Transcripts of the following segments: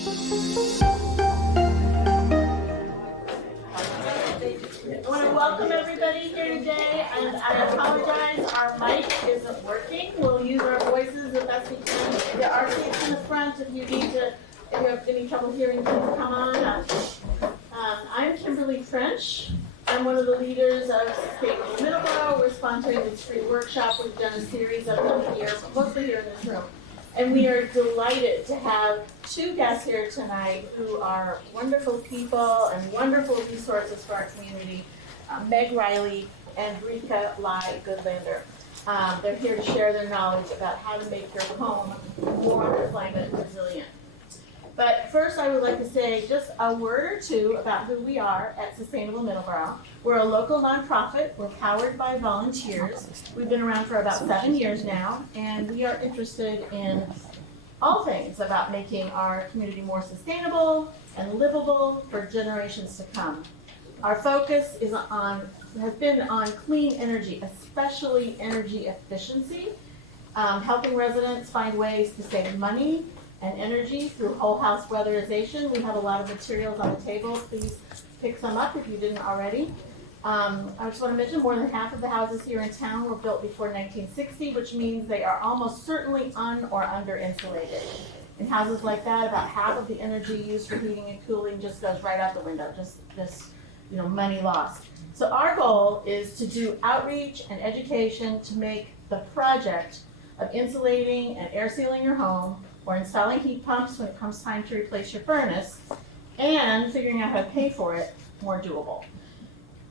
I want to welcome everybody here today, and I apologize, our mic isn't working. We'll use our voices the best we can. There are seats in the front if you have any trouble hearing, please come on. I'm Kimberly French. I'm one of the leaders of Sustainable Middleborough. We're sponsoring this free workshop. We've done a series of them here, mostly here in this room. And we are delighted to have two guests here tonight who are wonderful people and wonderful resources for our community, Meg Riley and Breeka Goodlander. They're here to share their knowledge about how to make your home more climate resilient. But first, I would like to say just a word or two about who we are at Sustainable Middleborough. We're a local nonprofit. We're powered by volunteers. We've been around for about 7 years now, and we are interested in all things about making our community more sustainable and livable for generations to come. Our focus has been on clean energy, especially energy efficiency, helping residents find ways to save money and energy through whole house weatherization. We have a lot of materials on the table. Please pick some up if you didn't already. I just want to mention more than half of the houses here in town were built before 1960, which means they are almost certainly or under insulated. In houses like that, about half of the energy used for heating and cooling just goes right out the window, just money lost. So our goal is to do outreach and education to make the project of insulating and air sealing your home, or installing heat pumps when it comes time to replace your furnace, and figuring out how to pay for it more doable.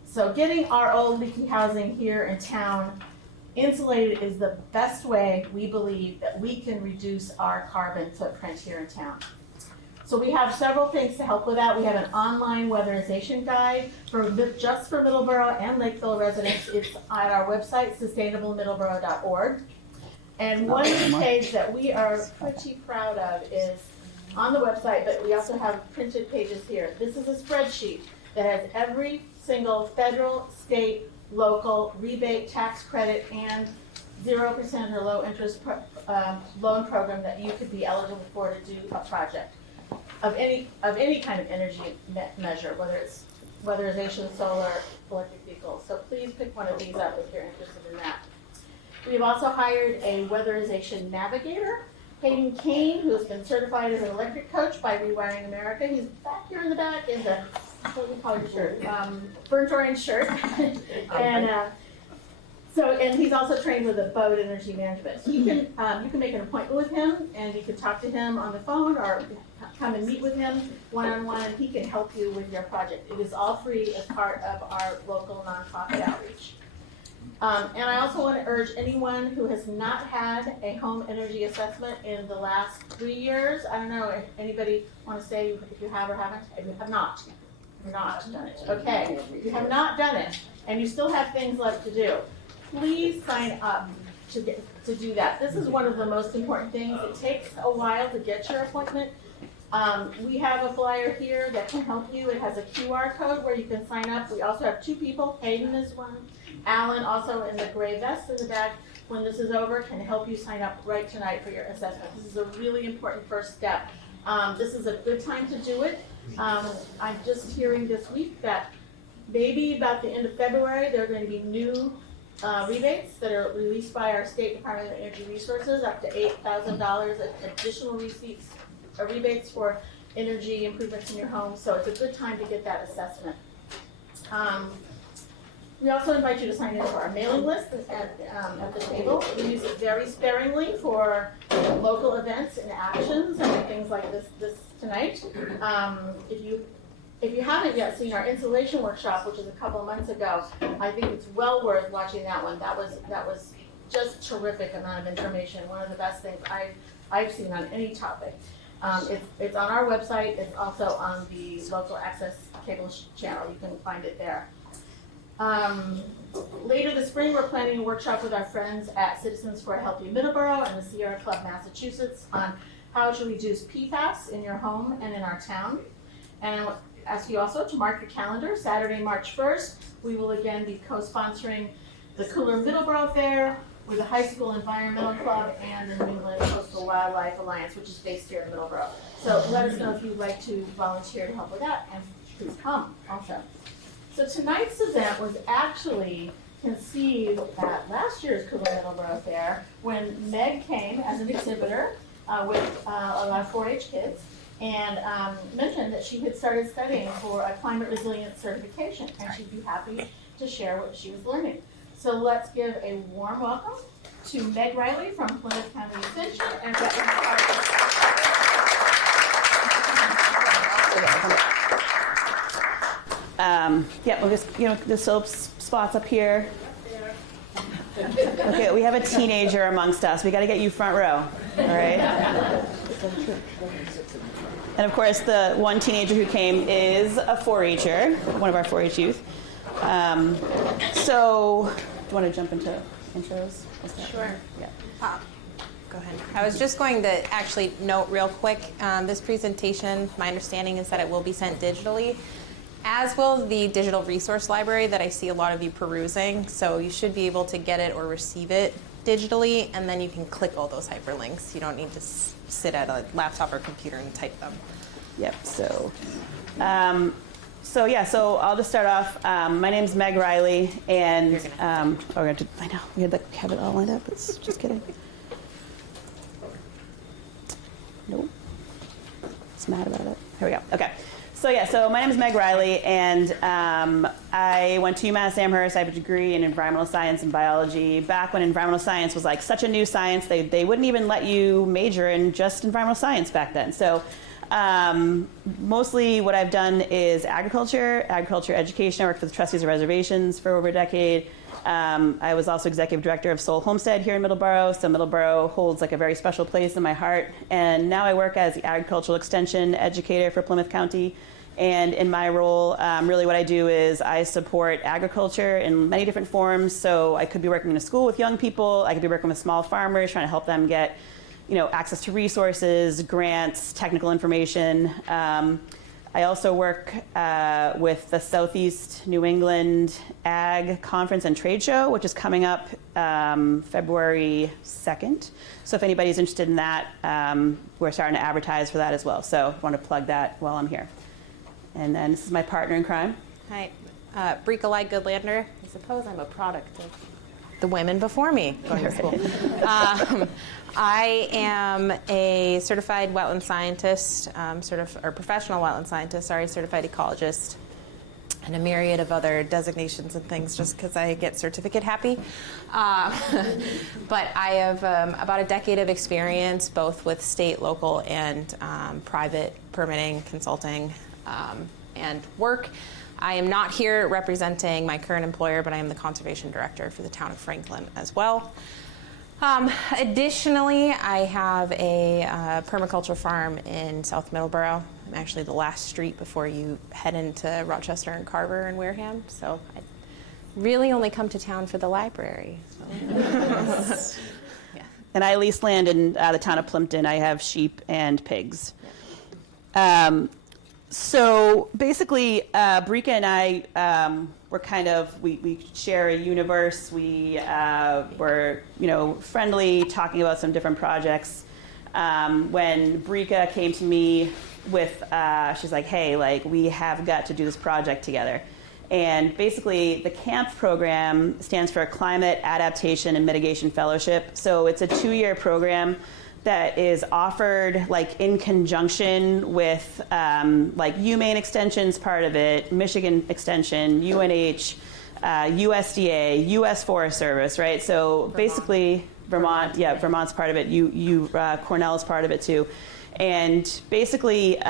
So getting our old leaky housing here in town insulated is the best way, we believe, that we can reduce our carbon footprint here in town. So we have several things to help with that. We have an online weatherization guide just for Middleborough and Lakeville residents. It's on our website, sustainablemiddleborough.org. And one page that we are pretty proud of is on the website, but we also have printed pages here. This is a spreadsheet that has every single federal, state, local rebate, tax credit, and 0% or low interest loan program that you could be eligible for to do a project of any kind of energy measure, whether it's weatherization, solar, electric vehicles. So please pick one of these up if you're interested in that. We've also hired a weatherization navigator, Hayden Kane, who has been certified as an electric coach by Rewiring America. He's back here in the back in the, what do we call your shirt? Burnt orange shirt. And he's also trained with a boat energy management. So you can make an appointment with him, and you can talk to him on the phone or come and meet with him one-on-one, and he can help you with your project. It is all free as part of our local nonprofit outreach. And I also want to urge anyone who has not had a home energy assessment in the last 3 years. I don't know if anybody want to say if you have or haven't. If you have not, you've not done it. Okay, if you have not done it and you still have things left to do, please sign up to do that. This is one of the most important things. It takes a while to get your appointment. We have a flyer here that can help you. It has a QR code where you can sign up. We also have 2 people. Hayden is one. Alan, also in the gray vest in the back, when this is over, can help you sign up right tonight for your assessment. This is a really important first step. This is a good time to do it. I'm just hearing this week that maybe about the end of February, there are going to be new rebates that are released by our State Department of Energy Resources, up to $8,000 additional rebates for energy improvements in your home. So it's a good time to get that assessment. We also invite you to sign in for our mailing list at the table. We use it very sparingly for local events and actions and things like this tonight. If you haven't yet seen our insulation workshop, which is a couple months ago, I think it's well worth watching that one. That was just terrific amount of information. One of the best things I've seen on any topic. It's on our website. It's also on the local access cable channel. You can find it there. Later this spring, we're planning a workshop with our friends at Citizens for a Healthy Middleborough and the Sierra Club, Massachusetts, on how to reduce PFAS in your home and in our town. And I ask you also to mark your calendar. Saturday, March 1st, we will again be co-sponsoring the Cooler Middleborough Fair, We're the High School Environmental Club and the New England Coastal Wildlife Alliance, which is based here in Middleborough. So let us know if you'd like to volunteer to help with that, and please come also. So tonight's event was actually conceived at last year's Goodlander Middleborough Fair when Meg came as an exhibitor with a lot of 4-H kids and mentioned that she had started studying for a climate resilience certification, and she'd be happy to share what she was learning. So let's give a warm welcome to Meg Riley from Plymouth County Extension and yeah, we'll just, the soap spots up here. Okay, we have a teenager amongst us. We got to get you front row, all right? And of course, the one teenager who came is a 4-H'er, one of our 4-H youth. So, do you want to jump into intros? Sure. Yeah. Go ahead. I was just going to actually note real quick, this presentation, my understanding is that it will be sent digitally, as will the digital resource library that I see a lot of you perusing. So you should be able to get it or receive it digitally, and then you can click all those hyperlinks. You don't need to sit at a laptop or computer and type them. Yep, so I'll just start off. My name's Meg Riley, and I know we have it all lined up. It's just kidding. Nope. It's mad about it. Here we go. Okay. So my name is Meg Riley, and I went to UMass Amherst. I have a degree in environmental science and biology. Back when environmental science was like such a new science, they wouldn't even let you major in just environmental science back then. So mostly what I've done is agriculture education. I worked for the trustees of reservations for over a decade. I was also executive director of Soul Homestead here in Middleborough, so Middleborough holds like a very special place in my heart. And now I work as the agricultural extension educator for Plymouth County. And in my role, really what I do is I support agriculture in many different forms. So I could be working in a school with young people. I could be working with small farmers, trying to help them get access to resources, grants, technical information. I also work with the Southeast New England Ag Conference and Trade Show, which is coming up February 2nd. So if anybody's interested in that, we're starting to advertise for that as well. So I want to plug that while I'm here. And then this is my partner in crime. Hi, Breeka Goodlander. I suppose I'm a product of the women before me going to school. I am a certified wetland scientist, professional wetland scientist, certified ecologist, and a myriad of other designations and things just because I get certificate happy. But I have about a decade of experience both with state, local, and private permitting, consulting, and work. I am not here representing my current employer, but I am the conservation director for the town of Franklin as well. Additionally, I have a permaculture farm in South Middleborough. I'm actually the last street before you head into Rochester and Carver and Wareham, so I really only come to town for the library. So. Yeah. And I lease land in the town of Plimpton. I have sheep and pigs. Yeah. So basically, Breeka and I we share a universe. We're friendly, talking about some different projects. When Breeka came to me with, she's like, hey, we have got to do this project together. And basically, the CAMP program stands for Climate Adaptation and Mitigation Fellowship. So it's a 2-year program that is offered in conjunction with UMaine Extension's part of it, Michigan Extension, UNH, USDA, U.S. Forest Service, right? So Vermont. Basically, Vermont, Vermont's part of it. Cornell's part of it too. And basically,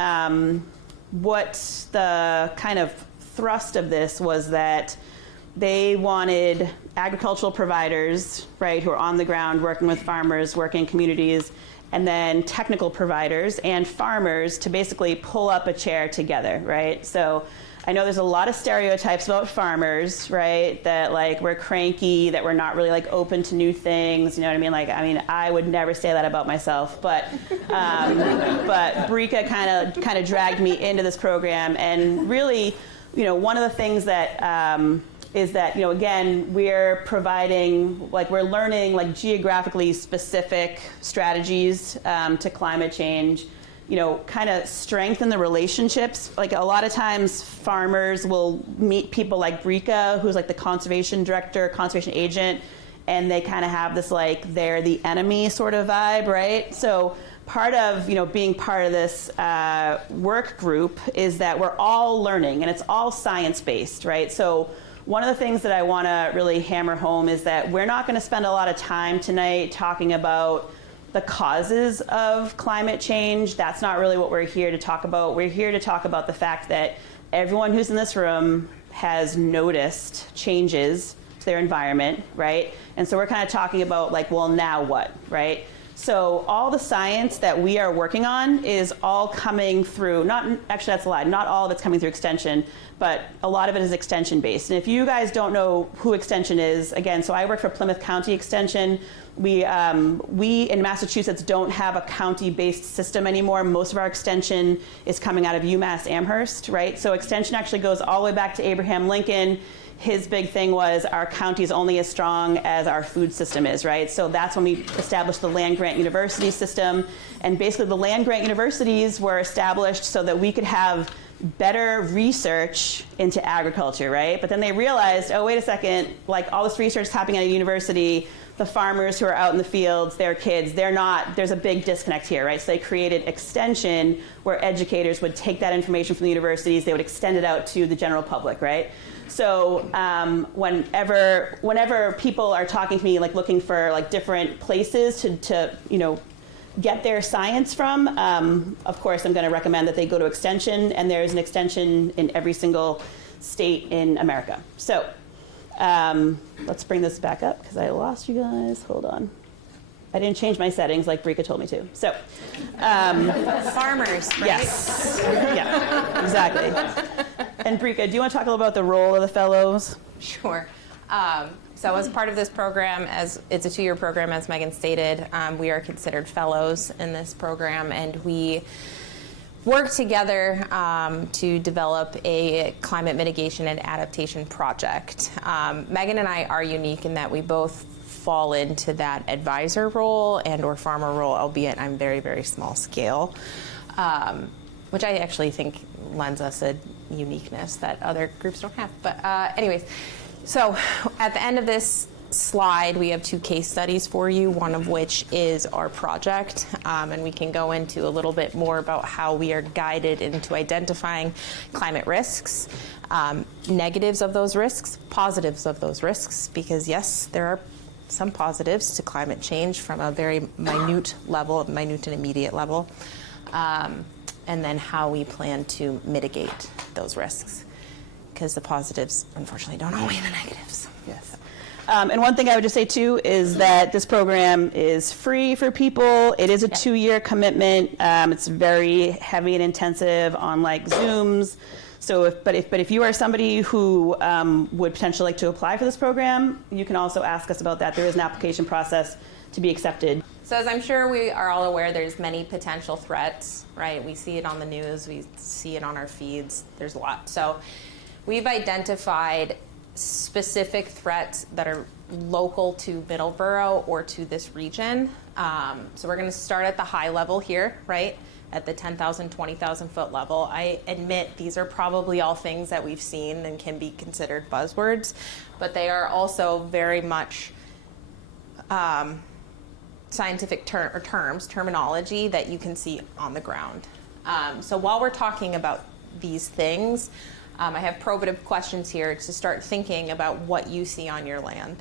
what the kind of thrust of this was that they wanted agricultural providers, right, who are on the ground working with farmers, working in communities, and then technical providers and farmers to basically pull up a chair together, right? So I know there's a lot of stereotypes about farmers, right, that we're cranky, that we're not really open to new things, you know what I mean? I would never say that about myself, but Breeka kind of dragged me into this program, and really, one of the things that is that, again, we're providing, we're learning geographically specific strategies to climate change, kind of strengthen the relationships. Like a lot of times farmers will meet people like Breeka, who's the conservation director, conservation agent, and they kind of have this they're the enemy sort of vibe, right? So part of being part of this work group is that we're all learning, and it's all science-based, right? So one of the things that I want to really hammer home is that we're not going to spend a lot of time tonight talking about the causes of climate change. That's not really what we're here to talk about. We're here to talk about the fact that everyone who's in this room has noticed changes to their environment, right? And so we're kind of talking about well, now what, right? So all the science that we are working on is all coming through, actually that's a lie, not all of it's coming through Extension, but a lot of it is Extension based. And if you guys don't know who Extension is, again, so I work for Plymouth County Extension. We in Massachusetts don't have a county-based system anymore. Most of our extension is coming out of UMass Amherst, right? So Extension actually goes all the way back to Abraham Lincoln. His big thing was our county is only as strong as our food system is, right? So that's when we established the land-grant university system. And basically the land-grant universities were established so that we could have better research into agriculture, right? But then they realized, oh, wait a second, all this research is happening at a university, the farmers who are out in the fields, their kids, there's a big disconnect here, right? So they created Extension, where educators would take that information from the universities, they would extend it out to the general public, right? So whenever people are talking to me, looking for different places to get their science from, of course, I'm going to recommend that they go to Extension, and there's an Extension in every single state in America. So let's bring this back up because I lost you guys. Hold on. I didn't change my settings like Breeka told me to. So, farmers, right? Yes. Yeah, exactly. And Breeka, do you want to talk a little about the role of the fellows? Sure. So as part of this program, as it's a 2-year program, as Megan stated, we are considered fellows in this program, and we work together to develop a climate mitigation and adaptation project. Megan and I are unique in that we both fall into that advisor role and or farmer role, albeit I'm very, very small scale, which I actually think lends us a uniqueness that other groups don't have. But anyways, so at the end of this slide, we have 2 case studies for you, one of which is our project, and we can go into a little bit more about how we are guided into identifying climate risks, negatives of those risks, positives of those risks, because yes, there are some positives to climate change from a very minute level, minute and immediate level, and then how we plan to mitigate those risks, because the positives unfortunately don't outweigh the negatives. Yes. And one thing I would just say too is that this program is free for people. It is a 2-year commitment. It's very heavy and intensive on Zooms. So if you are somebody who would potentially like to apply for this program, you can also ask us about that. There is an application process to be accepted. So as I'm sure we are all aware, there's many potential threats, right? We see it on the news, we see it on our feeds, there's a lot. So we've identified specific threats that are local to Middleborough or to this region. So we're gonna start at the high level here, right? At the 10,000, 20,000 foot level. I admit these are probably all things that we've seen and can be considered buzzwords, but they are also very much scientific terminology that you can see on the ground. So while we're talking about these things, I have probative questions here to start thinking about what you see on your land.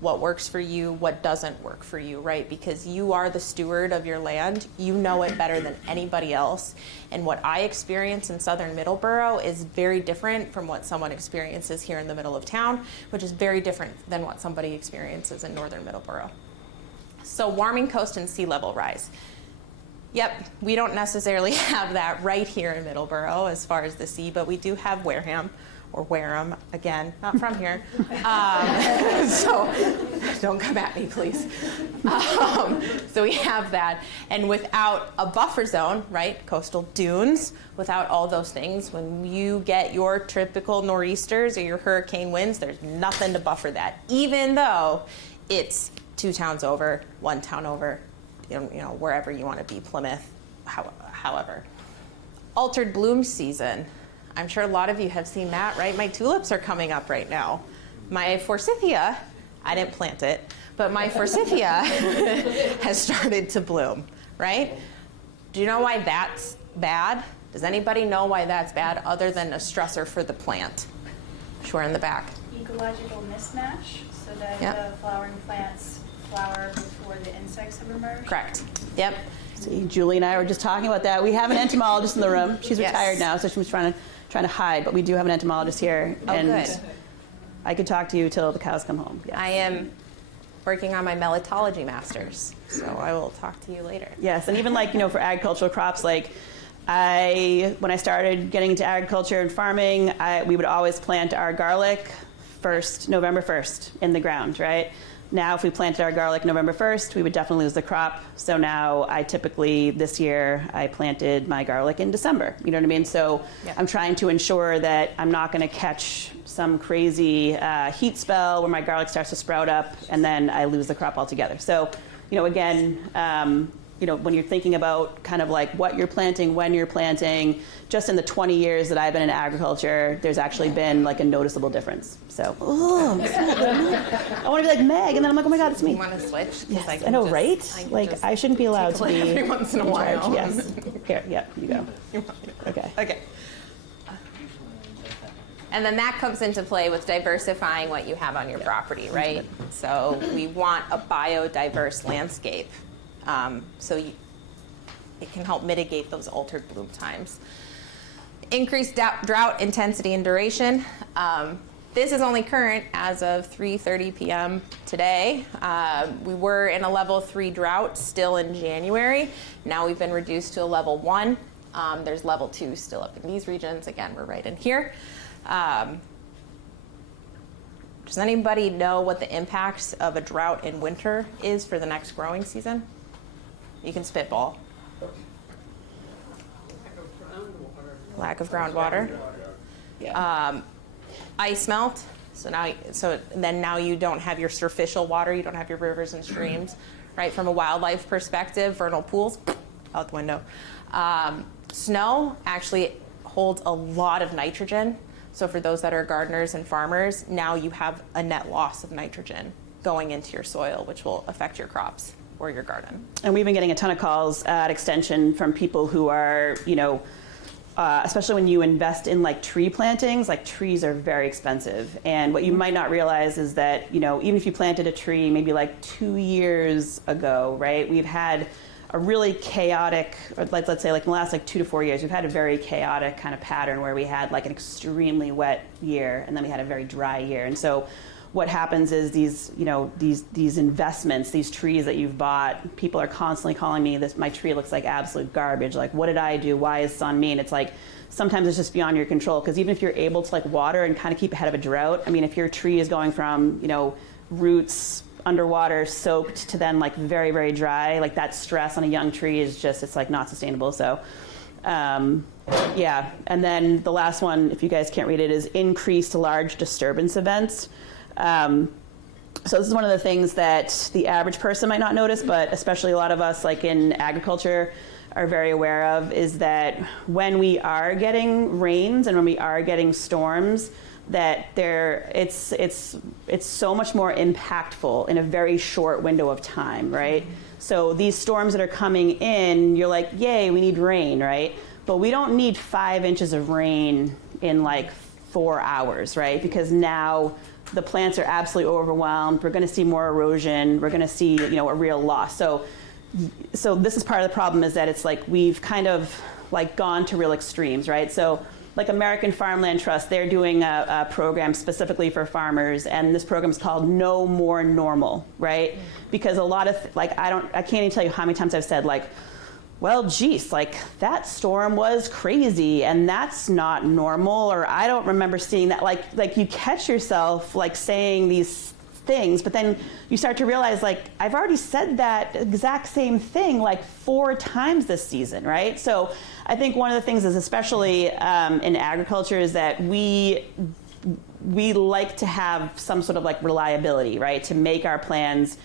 What works for you, what doesn't work for you, right? Because you are the steward of your land. You know it better than anybody else. And what I experience in southern Middleborough is very different from what someone experiences here in the middle of town, which is very different than what somebody experiences in northern Middleborough. So warming coast and sea level rise. Yep, we don't necessarily have that right here in Middleborough as far as the sea, but we do have Wareham. or Wareham, again, not from here. So don't come at me, please. So we have that. And without a buffer zone, right, coastal dunes, without all those things, when you get your typical nor'easters or your hurricane winds, there's nothing to buffer that, even though it's 2 towns over, 1 town over, you know, wherever you want to be, Plymouth, however. Altered bloom season. I'm sure a lot of you have seen that, right? My tulips are coming up right now. My forsythia, I didn't plant it, but my forsythia has started to bloom, right? Do you know why that's bad? Does anybody know why that's bad other than a stressor for the plant? Sure, in the back. Ecological mismatch, so that the flowering plants flower before the insects have emerged? Correct. Yep. See, Julie and I were just talking about that. We have an entomologist in the room. She's retired now, so she was trying to hide, but we do have an entomologist here. Oh, and good. I could talk to you till the cows come home. Yes. I am working on my melitology master's, so I will talk to you later. Yes, and even like, for agricultural crops, like when I started getting into agriculture and farming, we would always plant our garlic November 1st in the ground, right? Now, if we planted our garlic November 1st, we would definitely lose the crop. So now this year, I planted my garlic in December. You know what I mean? So I'm trying to ensure that I'm not going to catch some crazy heat spell where my garlic starts to sprout up and then I lose the crop altogether. So, again, when you're thinking about kind of like what you're planting, when you're planting, just in the 20 years that I've been in agriculture, there's actually been like a noticeable difference. So, I want to be like Meg, and then I'm like, oh my God, it's me. You want to switch? Yes, I know, right? I shouldn't be allowed to be every once in a while. Yes. Here, you go. Okay. Okay. And then that comes into play with diversifying what you have on your property, right? So we want a biodiverse landscape. So it can help mitigate those altered bloom times. Increased drought intensity and duration. This is only current as of 3:30 p.m. today. We were in a level 3 drought still in January. Now we've been reduced to a level 1. There's level 2 still up in these regions. Again, we're right in here. Does anybody know what the impacts of a drought in winter is for the next growing season? You can spitball. Lack of groundwater. Yeah. Ice melt. So then now you don't have your surficial water. You don't have your rivers and streams, right? From a wildlife perspective, vernal pools out the window. Snow actually holds a lot of nitrogen. So for those that are gardeners and farmers, now you have a net loss of nitrogen going into your soil, which will affect your crops or your garden. And we've been getting a ton of calls at Extension from people who are, especially when you invest in like tree plantings, like trees are very expensive. And what you might not realize is that, even if you planted a tree maybe like 2 years ago, right, we've had a really chaotic, or let's say like in the last like 2 to 4 years, we've had a very chaotic kind of pattern where we had like an extremely wet year and then we had a very dry year. And so what happens is these investments, these trees that you've bought, people are constantly calling me, my tree looks like absolute garbage. Like, what did I do? Why is this on me? And it's like, sometimes it's just beyond your control. Because even if you're able to like water and kind of keep ahead of a drought, I mean, if your tree is going from, roots underwater soaked to then like very, very dry, like that stress on a young tree is just, it's like not sustainable. So, yeah. And then the last one, if you guys can't read it, is increased large disturbance events. So this is one of the things that the average person might not notice, but especially a lot of us like in agriculture are very aware of, is that when we are getting rains and when we are getting storms, that it's so much more impactful in a very short window of time, right? So these storms that are coming in, you're like, yay, we need rain, right? But we don't need 5 inches of rain in like 4 hours, right? Because now the plants are absolutely overwhelmed. We're going to see more erosion. We're going to see, a real loss. So this is part of the problem, is that it's like we've kind of like gone to real extremes, right? So like American Farmland Trust, they're doing a program specifically for farmers, and this program is called No More Normal, right? Because a lot of I can't even tell you how many times I've said like, well, geez, like that storm was crazy and that's not normal, or I don't remember seeing that. Like you catch yourself like saying these things, but then you start to realize like, I've already said that exact same thing like 4 times this season, right? So I think one of the things is, especially in agriculture, is that we like to have some sort of like reliability, right? To make our plans.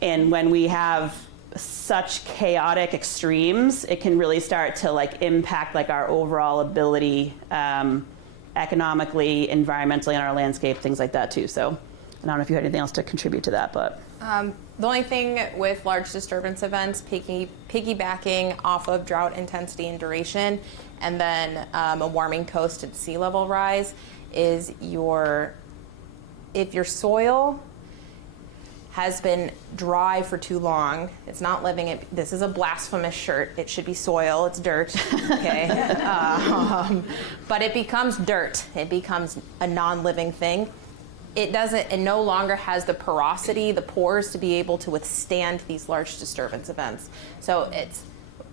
And when we have such chaotic extremes, it can really start to like impact like our overall ability economically, environmentally, in our landscape, things like that too. So I don't know if you had anything else to contribute to that, but. The only thing with large disturbance events, piggybacking off of drought intensity and duration, and then a warming coast and sea level rise, is if your soil has been dry for too long, it's not living it. This is a blasphemous shirt. It should be soil. It's dirt. Okay, but it becomes dirt. It becomes a non-living thing. It no longer has the porosity, the pores to be able to withstand these large disturbance events. So it's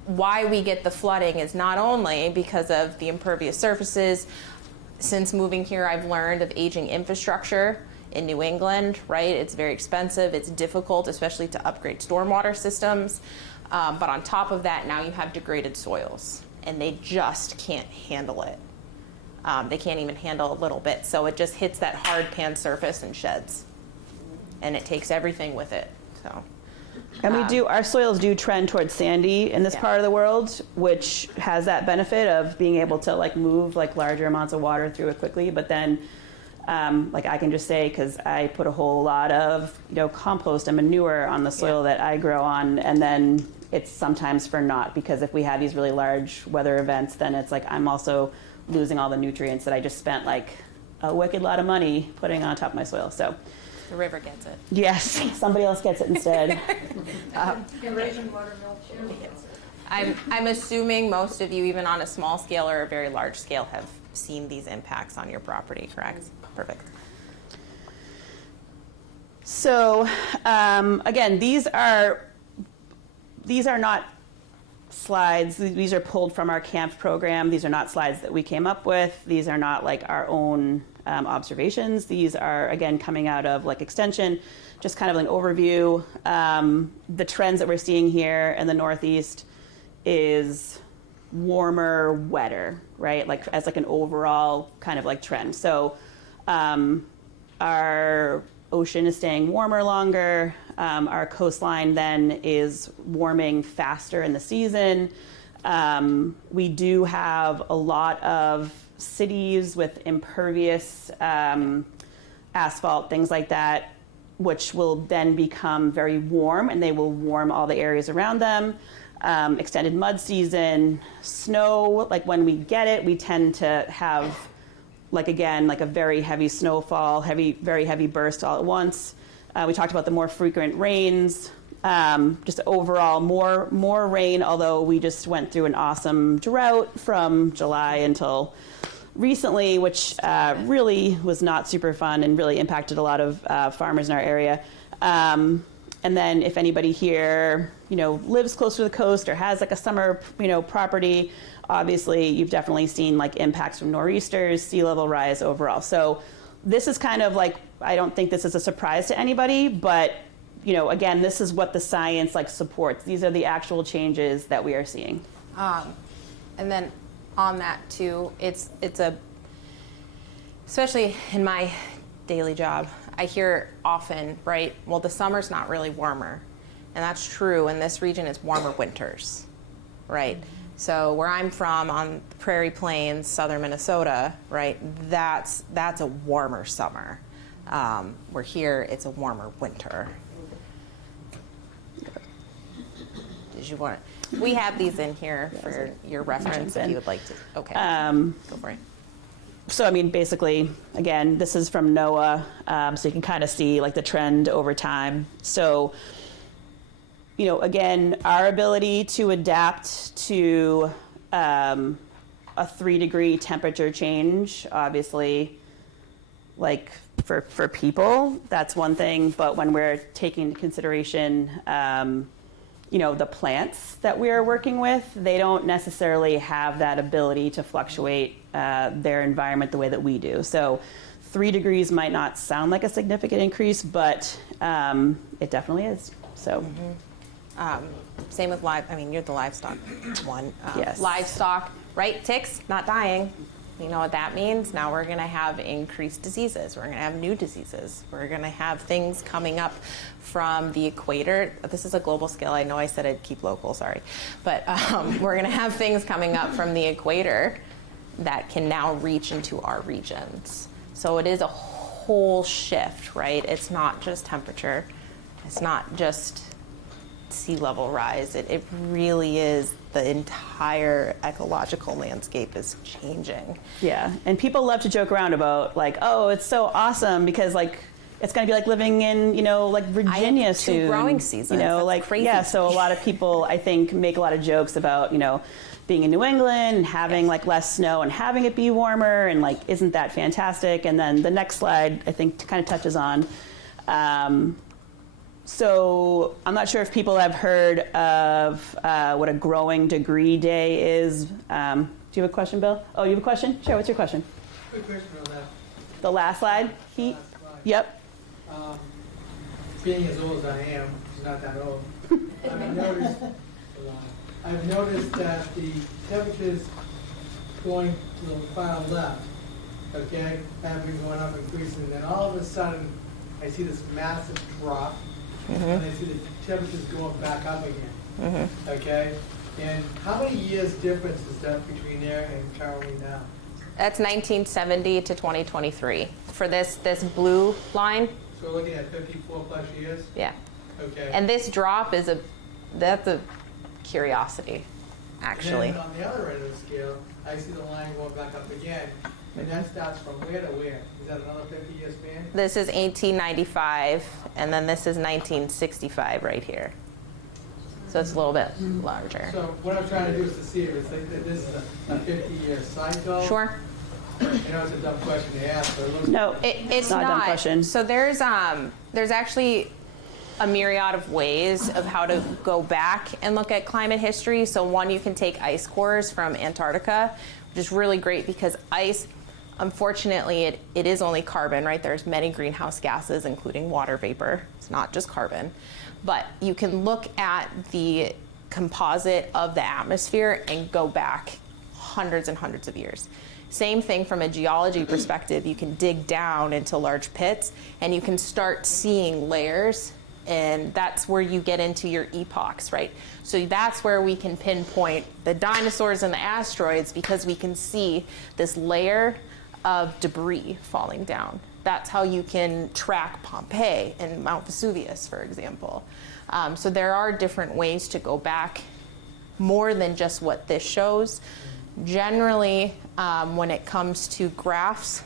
why we get the flooding is not only because of the impervious surfaces. Since moving here, I've learned of aging infrastructure in New England, right? It's very expensive, it's difficult, especially to upgrade stormwater systems. But on top of that, now you have degraded soils and they just can't handle it. They can't even handle a little bit. So it just hits that hard pan surface and sheds. And it takes everything with it, so. And our soils do trend towards sandy in this part of the world, which has that benefit of being able to like move like larger amounts of water through it quickly. But then, like I can just say, because I put a whole lot of, compost and manure on the soil that I grow on, and then it's sometimes for naught, because if we have these really large weather events, then it's like I'm also losing all the nutrients that I just spent like a wicked lot of money putting on top of my soil. So the river gets it. Yes, somebody else gets it instead. Erosion watermill too. I'm assuming most of you, even on a small scale or a very large scale, have seen these impacts on your property, correct? Perfect. So again, these are not slides. These are pulled from our camp program. These are not slides that we came up with. These are not like our own observations. These are, again, coming out of like extension, just kind of an overview. The trends that we're seeing here in the Northeast is warmer, wetter, right? Like as like an overall kind of like trend. So our ocean is staying warmer longer. Our coastline then is warming faster in the season. We do have a lot of cities with impervious asphalt, things like that, which will then become very warm, and they will warm all the areas around them. Extended mud season, snow, like when we get it, we tend to have like, again, like a very heavy snowfall, very heavy burst all at once. We talked about the more frequent rains, just overall more rain, although we just went through an awesome drought from July until recently, which really was not super fun and really impacted a lot of farmers in our area. And then if anybody here, lives close to the coast or has like a summer, property, obviously you've definitely seen like impacts from nor'easters, sea level rise overall. So this is kind of like, I don't think this is a surprise to anybody, but again, this is what the science like supports. These are the actual changes that we are seeing. And then on that too, it's especially in my daily job, I hear often, right, well, the summer's not really warmer. And that's true. In this region, it's warmer winters, right? So where I'm from, on the Prairie Plains, southern Minnesota, right, that's a warmer summer. Where here, it's a warmer winter. Did you want to? We have these in here for your reference if you would like to. Okay, go for it. So, I mean, basically, again, this is from NOAA, so you can kind of see like the trend over time. So, again, our ability to adapt to a 3-degree temperature change, obviously, like for people, that's one thing. But when we're taking into consideration, the plants that we're working with, they don't necessarily have that ability to fluctuate their environment the way that we do. So 3 degrees might not sound like a significant increase, but it definitely is. So. Same with you're the livestock one. Yes. Livestock, right? Ticks, not dying. You know what that means? Now we're going to have increased diseases. We're going to have new diseases. We're going to have things coming up from the equator. This is a global scale. I know I said I'd keep local, sorry. But we're going to have things coming up from the equator that can now reach into our regions. So it is a whole shift, right? It's not just temperature. It's not just sea level rise. It really is, the entire ecological landscape is changing. Yeah, and people love to joke around about like, oh, it's so awesome because like it's going to be like living in, like Virginia soon. 2 growing seasons. That's crazy. Yeah, so a lot of people I think make a lot of jokes about, being in New England and having like less snow and having it be warmer and like, isn't that fantastic? And then the next slide I think kind of touches on so I'm not sure if people have heard of what a growing degree day is. Do you have a question, Bill? Oh, you have a question? Sure, what's your question? Quick question on that. The last slide? Heat? Last slide. Yep. Being as old as I am, which is not that old, I've noticed that the temperatures going to the far left, okay, have been going up, increasing, and then all of a sudden, I see this massive drop, and I see the temperatures going back up again, okay? And how many years difference is that between there and currently now? That's 1970 to 2023. For this blue line. So we're looking at 54 plus years? Yeah. Okay. And this drop is that's a curiosity, actually. And then on the other end of the scale, I see the line going back up again, and that starts from where to where? Is that another 50-year span? This is 1895, and then this is 1965 right here. So it's a little bit larger. So what I'm trying to do is to see if it's like that this is a 50-year cycle. Sure. I know it's a dumb question to ask, but it looks No, It's not a dumb not. question. So there's actually a myriad of ways of how to go back and look at climate history. So one, you can take ice cores from Antarctica, which is really great because ice, unfortunately, it is only carbon, right? There's many greenhouse gases, including water vapor. It's not just carbon. But you can look at the composite of the atmosphere and go back hundreds and hundreds of years. Same thing from a geology perspective. You can dig down into large pits and you can start seeing layers, and that's where you get into your epochs, right? So that's where we can pinpoint the dinosaurs and the asteroids because we can see this layer of debris falling down. That's how you can track Pompeii and Mount Vesuvius, for example. So there are different ways to go back, more than just what this shows. Generally, when it comes to graphs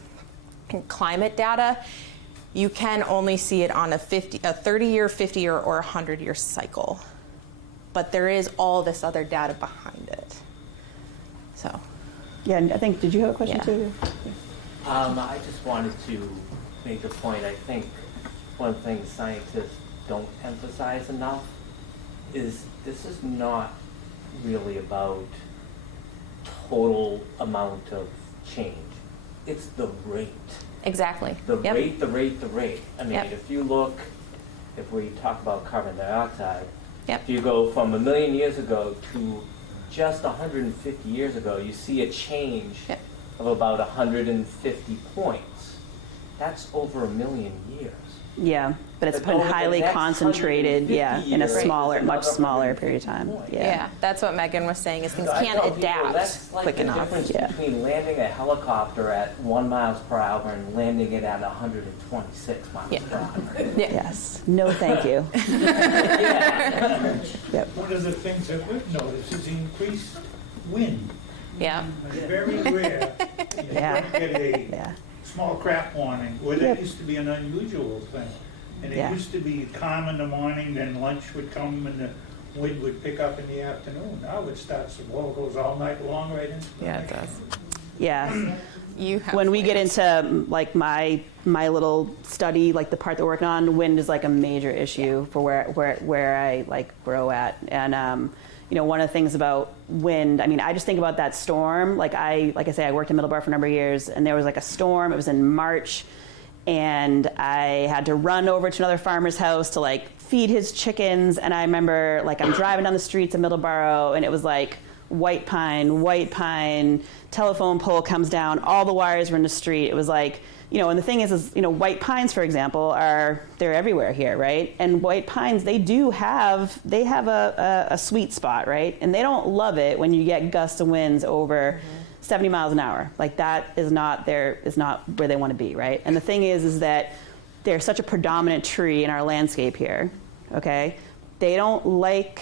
and climate data, you can only see it on a 30-year, 50-year, or 100-year cycle. But there is all this other data behind it. So. Yeah, and I think, did you have a question too? I just wanted to make a point. I think one thing scientists don't emphasize enough is this is not really about total amount of change. It's the rate. Exactly. The rate. I mean, Yep. if we talk about carbon dioxide, Yep. if you go from 1 million years ago to just 150 years ago, you see a change Yep. of about 150 points. That's over 1 million years. Yeah, but it's been over the highly next concentrated, 150 in a years, smaller, it's much another smaller period of 150 time. points. Yeah, that's what Megan was saying, is things I can't tell people, adapt that's like quick the enough. difference Yeah. between landing a helicopter at 1 miles per hour and landing it at 126 miles per hour. Yes. No, thank you. Yep. One of the things that we've noticed is increased wind. Yeah. It's very rare you Yeah. get a Yeah. small craft warning, where that Yep. used to be an unusual thing. And Yeah. it used to be calm in the morning, then lunch would come and the wind would pick up in the afternoon. Now it starts, the wall goes all night long right into the night. Yeah, it does. Yeah. You have when we get plants. into like my little study, like the part that we're working on, wind is like a major issue for where I like grow at. And you know, one of the things about wind, I mean, I just think about that storm. Like I say, I worked in Middleborough for a number of years, and there was like a storm. It was in March, and I had to run over to another farmer's house to like feed his chickens. And I remember like I'm driving down the streets of Middleborough, and it was like white pine, telephone pole comes down, all the wires were in the street. It was like, you know, and the thing is, you know, white pines, for example, they're everywhere here, right? And white pines, they have a sweet spot, right? And they don't love it when you get gusts of winds over 70 miles an hour. Like that is not where they want to be, right? And the thing is that they're such a predominant tree in our landscape here, okay? They don't like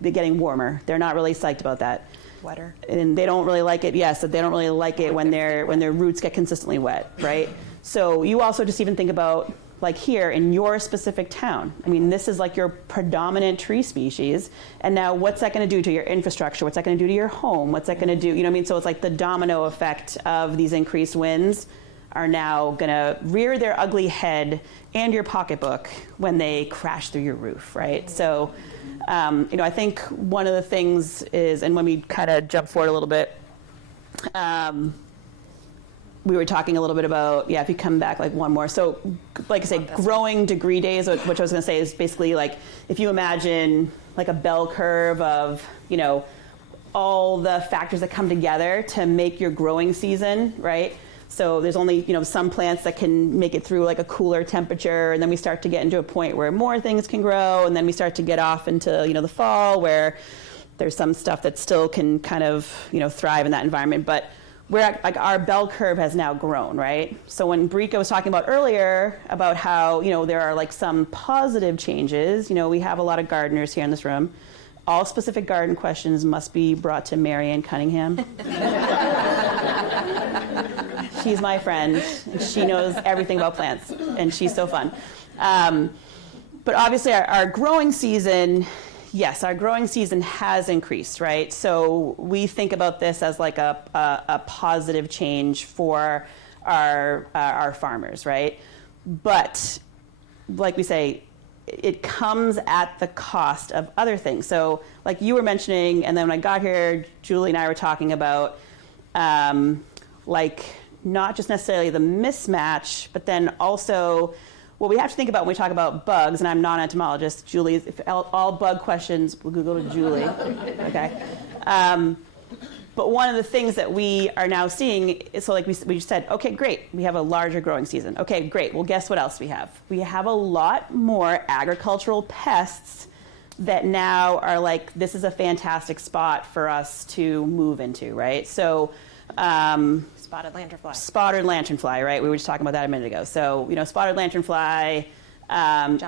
getting warmer. They're not really psyched about that. Wetter. And they don't really like it, yes, they don't really like it when their roots get consistently wet, right? So you also just even think about, like here in your specific town, I mean, this is like your predominant tree species, and now what's that gonna do to your infrastructure? What's that gonna do to your home? What's that gonna do, you know what I mean? So it's like the domino effect of these increased winds are now gonna rear their ugly head and your pocketbook when they crash through your roof, right? So, you know, I think one of the things is, and when we kind of jump forward a little bit, we were talking a little bit about, if you come back like one more. So, like I say, growing degree days, which I was gonna say is basically like, if you imagine like a bell curve of, you know, all the factors that come together to make your growing season, right? So there's only, you know, some plants that can make it through like a cooler temperature, and then we start to get into a point where more things can grow, and then we start to get off into, you know, the fall where there's some stuff that still can kind of, you know, thrive in that environment. But we're at, like, our bell curve has now grown, right? So when Breeka was talking about earlier about how, you know, there are like some positive changes, you know, we have a lot of gardeners here in this room. All specific garden questions must be brought to Marianne Cunningham. She's my friend, and she knows everything about plants, and she's so fun. But obviously our growing season, yes, our growing season has increased, right? So we think about this as like a positive change for our farmers, right? But like we say, it comes at the cost of other things. So like you were mentioning, and then when I got here, Julie and I were talking about like not just necessarily the mismatch, but then also what we have to think about when we talk about bugs, and I'm not an entomologist, Julie, if all bug questions, we'll go to Julie, okay? But one of the things that we are now seeing is, so like we just said, okay, great, we have a larger growing season. Okay, great, well, guess what else we have? We have a lot more agricultural pests that now are like, this is a fantastic spot for us to move into, right? So, Spotted lanternfly. Spotted lanternfly, right? We were just talking about that a minute ago. So, you know, spotted lanternfly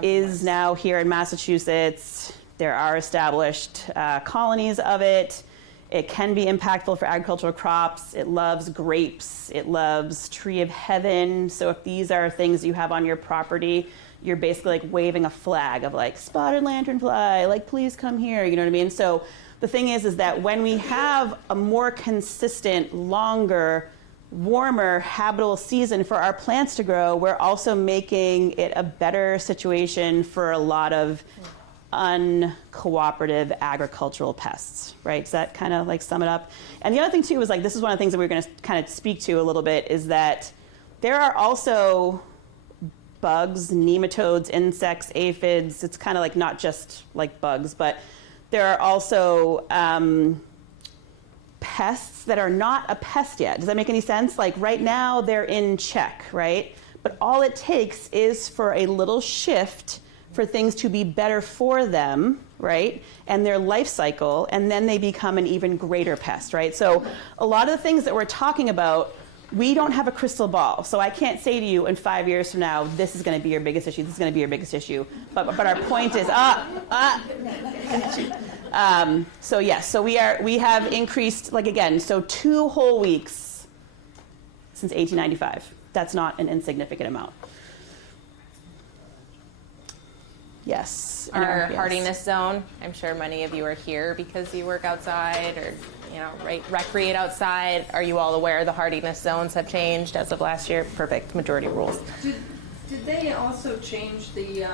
is now here in Massachusetts. There are established colonies of it. It can be impactful for agricultural crops. It loves grapes. It loves tree of heaven. So if these are things you have on your property, you're basically like waving a flag of like, spotted lanternfly, like, please come here, you know what I mean? So the thing is that when we have a more consistent, longer, warmer habitable season for our plants to grow, we're also making it a better situation for a lot of uncooperative agricultural pests, right? Does that kind of like sum it up? And the other thing too is like, this is one of the things that we're going to kind of speak to a little bit, is that there are also bugs, nematodes, insects, aphids. It's kind of like not just like bugs, but there are also pests that are not a pest yet. Does that make any sense? Like right now they're in check, right? But all it takes is for a little shift for things to be better for them, right? And their life cycle, and then they become an even greater pest, right? So a lot of the things that we're talking about, we don't have a crystal ball. So I can't say to you in 5 years from now, this is gonna be your biggest issue, this is gonna be your biggest issue. But our point is, so yes, so we have increased, like again, so 2 whole weeks since 1895. That's not an insignificant amount. Yes. Our Yes. hardiness zone, I'm sure many of you are here because you work outside or, recreate outside. Are you all aware the hardiness zones have changed as of last year? Perfect, majority rules. Did they also change the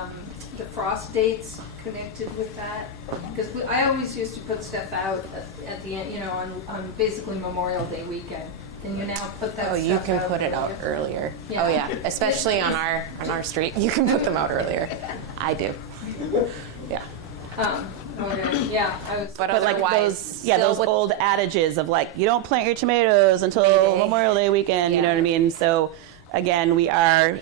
frost dates connected with that? Because I always used to put stuff out at the end, on basically Memorial Day weekend. Can you now put that stuff out? Oh, you can put it out earlier. Yeah. Oh yeah, especially on our street, you can put them out earlier. I do. Yeah. Okay, yeah, I was. But like otherwise, those old adages of like, you don't plant your tomatoes until Mayday. Memorial Day weekend, you know Yeah. what I mean? So again, we are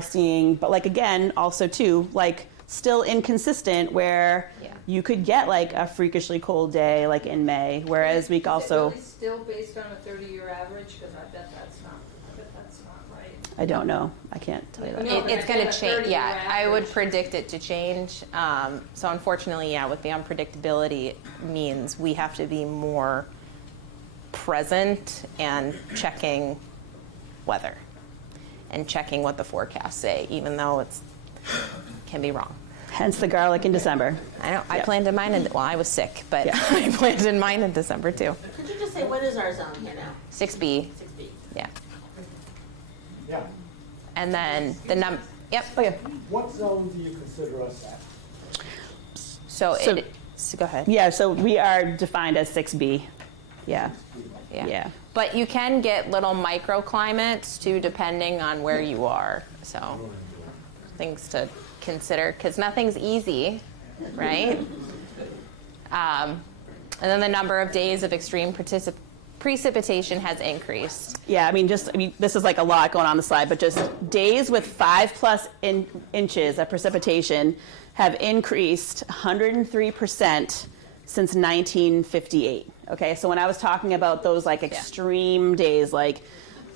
seeing, but like again, also too, like still inconsistent where Yeah. you could get like a freakishly cold day like in May, whereas we also, Is it really still based on a 30-year average? Because I bet that's not right. I don't know, I can't tell you that. No, but It's I going get to a change. 30-year Yeah, I would average. predict it to change. So unfortunately, yeah, with the unpredictability, it means we have to be more present and checking weather and checking what the forecasts say, even though it can be wrong. Hence the garlic in December. I know. I Yeah. planted mine I was sick, but Yeah. I planted mine in December too. Could you just say, what is our zone here now? 6B. 6B. Yeah. Yeah. And then yep. Oh yeah. What zone do you consider us at? So go ahead. Yeah, so we are defined as 6B. Yeah. Yeah. Yeah. But you can get little microclimates too, depending on where you are. So things to consider, because nothing's easy, right? And then the number of days of extreme precipitation has increased. Yeah, this is like a lot going on the slide, but just days with 5+ inches of precipitation have increased 103% since 1958. Okay, so when I was talking about those like extreme days, like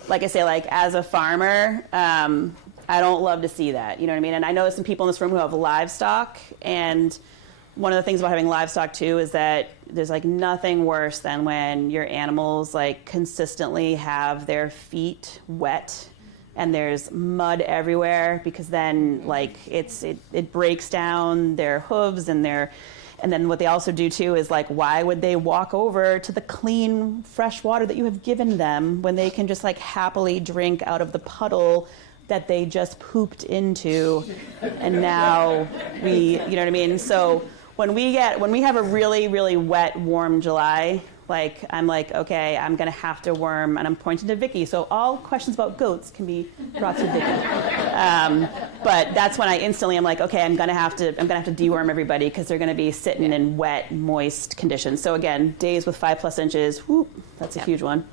I say, like as a farmer, I don't love to see that. You know what I mean? And I know some people in this room who have livestock, and one of the things about having livestock too is that there's like nothing worse than when your animals like consistently have their feet wet and there's mud everywhere, because then like it breaks down their hooves and then what they also do too is like, why would they walk over to the clean fresh water that you have given them when they can just like happily drink out of the puddle that they just pooped into? And now you know what I mean? So when we have a really, really wet, warm July, like I'm like, okay, I'm gonna have to worm, and I'm pointing to Vicky. So all questions about goats can be brought to Vicky. But that's when I instantly am like, okay, I'm gonna have to deworm everybody, because they're gonna be sitting in wet, moist conditions. So again, days with 5+ inches, whoop, that's a huge one.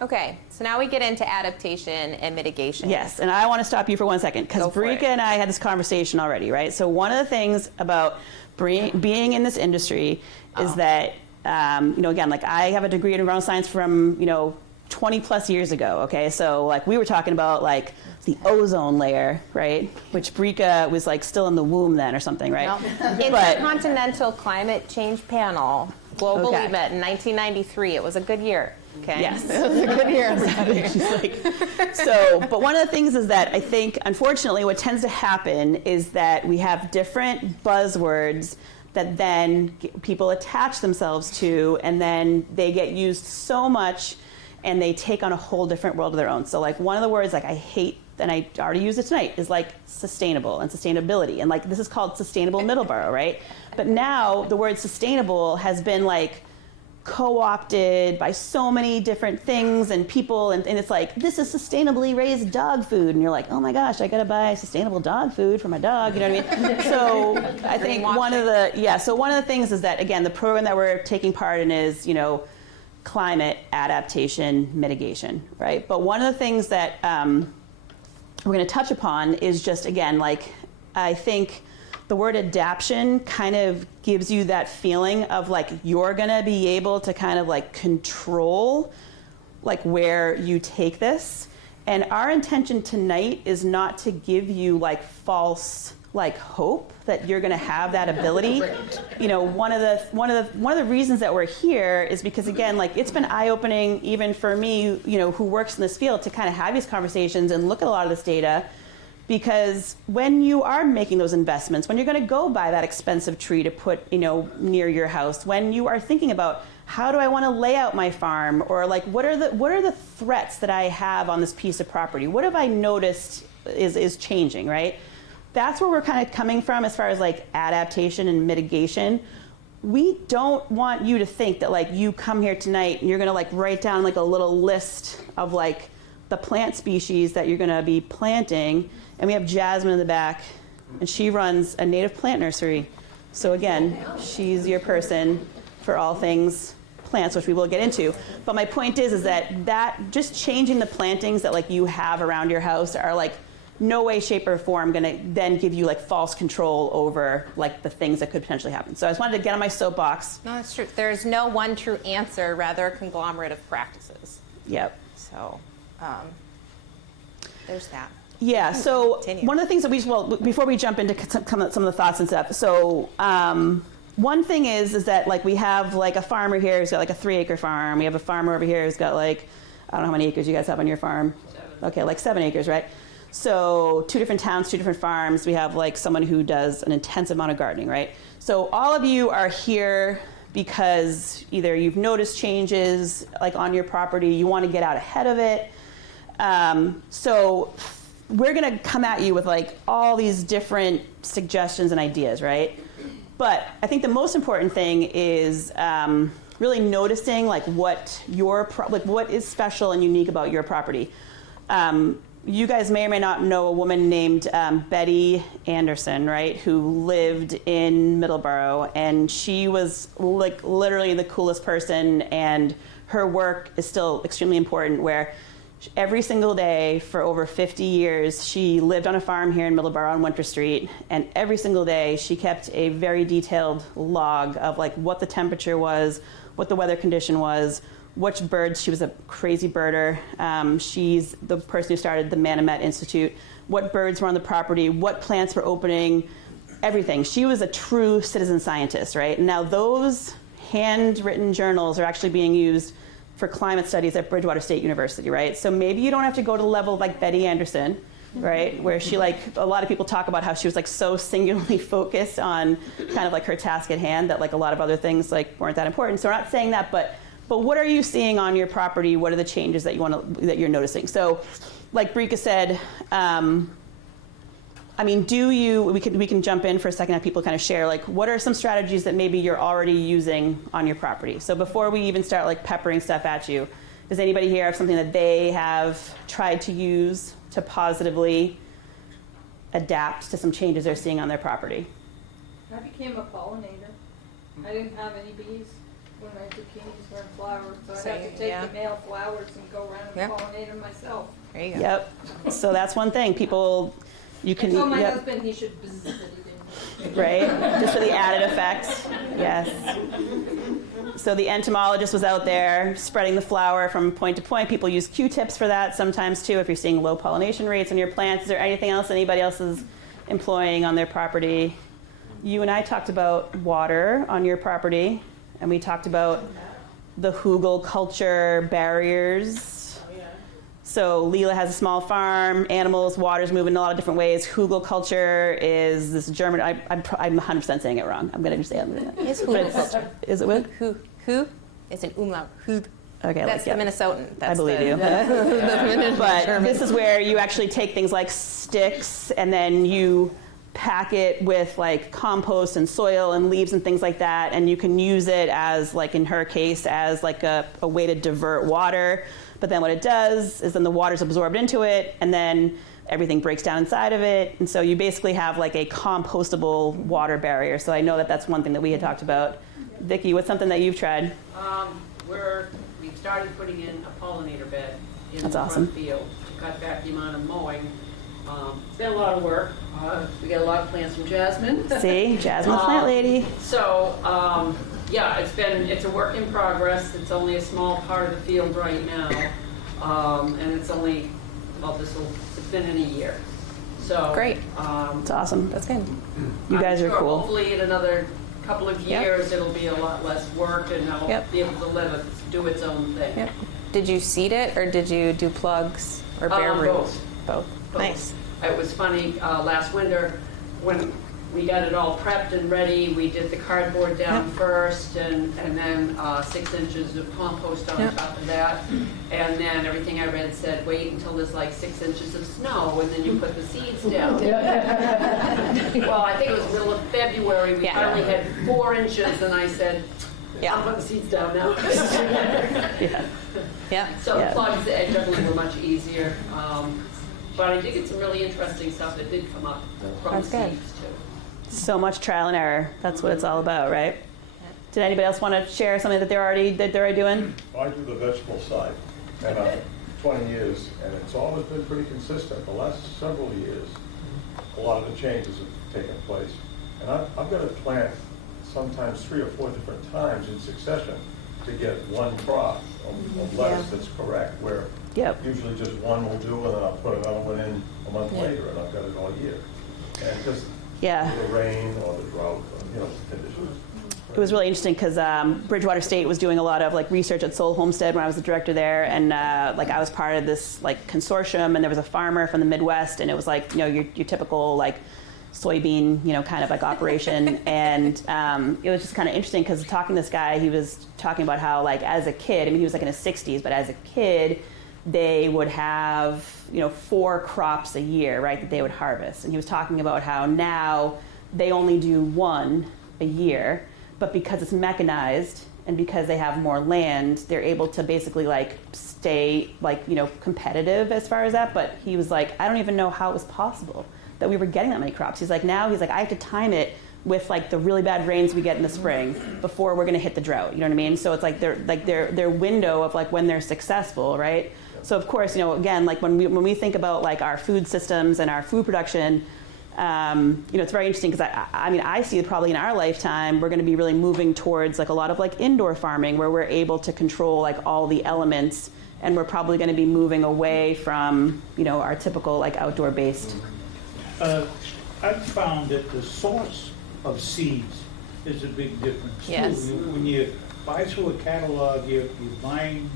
Okay, so now we get into adaptation and mitigation. Yes, and I want to stop you for 1 second, because Go for Breeka it. and I had this conversation already, right? So one of the things about being in this industry is that, again, like I have a degree in environmental science from, 20+ years ago, okay? So like we were talking about like the ozone layer, right? Which Breeka was like still in the womb then or something, right? Intercontinental Climate Change Panel globally Okay. met in 1993. It was a good year. Okay. Yes, it was a good year. She's like, but one of the things is that I think, unfortunately, what tends to happen is that we have different buzzwords that then people attach themselves to, and then they get used so much, and they take on a whole different world of their own. So, like one of the words like I hate, and I already used it tonight, is like sustainable and sustainability, and like this is called sustainable Middleborough, right? But now the word sustainable has been like co-opted by so many different things and people, and it's like, this is sustainably raised dog food, and you're like, oh my gosh, I gotta buy sustainable dog food for my dog, you know what I mean? So I think one of the things is that, again, the program that we're taking part in is climate adaptation mitigation, right? But one of the things that we're going to touch upon is just, again, like I think the word adaptation kind of gives you that feeling of like you're going to be able to kind of like control like where you take this. And our intention tonight is not to give you like false like hope that you're going to have that ability. One of the reasons that we're here is because, again, like it's been eye-opening even for me, who works in this field, to kind of have these conversations and look at a lot of this data. Because when you are making those investments, when you're going to go buy that expensive tree to put, near your house, when you are thinking about how do I want to lay out my farm, or like what are the threats that I have on this piece of property? What have I noticed is changing, right? That's where we're kind of coming from as far as like adaptation and mitigation. We don't want you to think that like you come here tonight and you're going to like write down like a little list of like the plant species that you're going to be planting. And we have Jasmine in the back, and she runs a native plant nursery. So again, she's your person for all things plants, which we will get into. But my point is that just changing the plantings that like you have around your house are like no way, shape, or form going to then give you like false control over like the things that could potentially happen. So I just wanted to get on my soapbox. No, that's true. There's no one true answer, rather a conglomerate of practices. Yep. So there's that. Yeah, so Continue. one of the things that before we jump into some of the thoughts and stuff, so one thing is that like we have like a farmer here who's got like a 3-acre farm. We have a farmer over here who's got like, I don't know how many acres you guys have on your farm. 7. Okay, like 7 acres, right? So 2 different towns, 2 different farms. We have like someone who does an intense amount of gardening, right? So all of you are here because either you've noticed changes like on your property, you want to get out ahead of it. So we're going to come at you with like all these different suggestions and ideas, right? But I think the most important thing is really noticing like what what is special and unique about your property. You guys may or may not know a woman named Betty Anderson, right, who lived in Middleborough, and she was like literally the coolest person, and her work is still extremely important, where every single day for over 50 years, she lived on a farm here in Middleborough on Winter Street, and every single day she kept a very detailed log of like what the temperature was, what the weather condition was, which birds. She was a crazy birder. She's the person who started the Manomet Institute, what birds were on the property, what plants were opening, everything. She was a true citizen scientist, right? Now those handwritten journals are actually being used for climate studies at Bridgewater State University, right? So maybe you don't have to go to the level of like Betty Anderson, right? Where she like, a lot of people talk about how she was like so singularly focused on kind of like her task at hand that like a lot of other things like weren't that important. So we're not saying that, but what are you seeing on your property? What are the changes that that you're noticing? So like Breeka said, I mean, we can jump in for a second, have people kind of share, like, what are some strategies that maybe you're already using on your property? So before we even start like peppering stuff at you, does anybody here have something that they have tried to use to positively adapt to some changes they're seeing on their property? I became a pollinator. I didn't have any bees when my zucchinis were in flower, so I had to take the male flowers and go around and pollinate them myself. There you go. Yep. So that's one thing. People, you can. I told my husband he should buzz, but he didn't. Right? Just for the added effect. Yes. So the entomologist was out there spreading the flower from point to point. People use Q-tips for that sometimes too, if you're seeing low pollination rates on your plants. Is there anything else anybody else is employing on their property? You and I talked about water on your property, and we talked about the hugel culture barriers. So Leela has a small farm, animals, water's moving in a lot of different ways. Hugel culture is this German, I'm 100% saying it wrong. I'm going to just say it. It's hugel culture. Is it what? Who? It's an umlaut. Hug. Okay, that's the Minnesotan. That's I believe you. But this is where you actually take things like sticks and then you pack it with like compost and soil and leaves and things like that, and you can use it as, like in her case, as like a way to divert water. But then what it does is then the water's absorbed into it, and then everything breaks down inside of it, and so you basically have like a compostable water barrier. So I know that that's one thing that we had talked about. Vicki, what's something that you've tried? We've started putting in a pollinator bed in That's the awesome. front field to cut back the amount of mowing. It's been a lot of work. We get a lot of plants from Jasmine. See, Jasmine the plant lady. So, yeah, it's a work in progress. It's only a small part of the field right now. And it's only, it's been in a year. So. Great. It's awesome. That's good. You guys are I'm sure cool. Hopefully in another couple of years, it'll be a lot less work and it'll be able to do its own thing. Yep. Did you seed it, or did you do plugs or bare roots? Both. Nice. It was funny, last winter, when we got it all prepped and ready, we did the cardboard down first, and then 6 inches of compost on top of that. And then everything I read said, wait until there's like 6 inches of snow, and then you put the seeds down. Well, I think it was middle of February, we finally had 4 inches, and I said, I'm putting the seeds down now. So the plugs definitely were much easier. But I did get some really interesting stuff that did come up from the seeds too. So much trial and error. That's what it's all about, right? Did anybody else want to share something that they're already doing? I do the vegetable side, and 20 years, and it's always been pretty consistent. The last several years, a lot of the changes have taken place. And I've got to plant sometimes 3 or 4 different times in succession to get one crop of lettuce that's correct, where usually just one will do, and then I'll put another one in a month later, and I've got it all year. And just the rain or the drought, conditions. It was really interesting because Bridgewater State was doing a lot of like research at Soul Homestead when I was the director there, and like I was part of this like consortium, and there was a farmer from the Midwest, and it was like your typical like soybean kind of like operation, and it was just kind of interesting because talking to this guy, he was talking about how like as a kid, I mean he was like in his 60s, but as a kid they would have 4 crops a year, right, that they would harvest, and he was talking about how now they only do 1 a year, but because it's mechanized and because they have more land, they're able to basically like stay like competitive as far as that. But he was like, I don't even know how it was possible that we were getting that many crops. He's like, I have to time it with like the really bad rains we get in the spring before we're gonna hit the drought. You know what I mean? So it's like their window of like when they're successful, right? So of course, again, like when we think about like our food systems and our food production, it's very interesting because I see it probably in our lifetime we're going to be really moving towards like a lot of like indoor farming where we're able to control like all the elements, and we're probably going to be moving away from our typical like outdoor based. I've found that the source of seeds is a big difference. Yes. Too. When you buy through a catalog, you're buying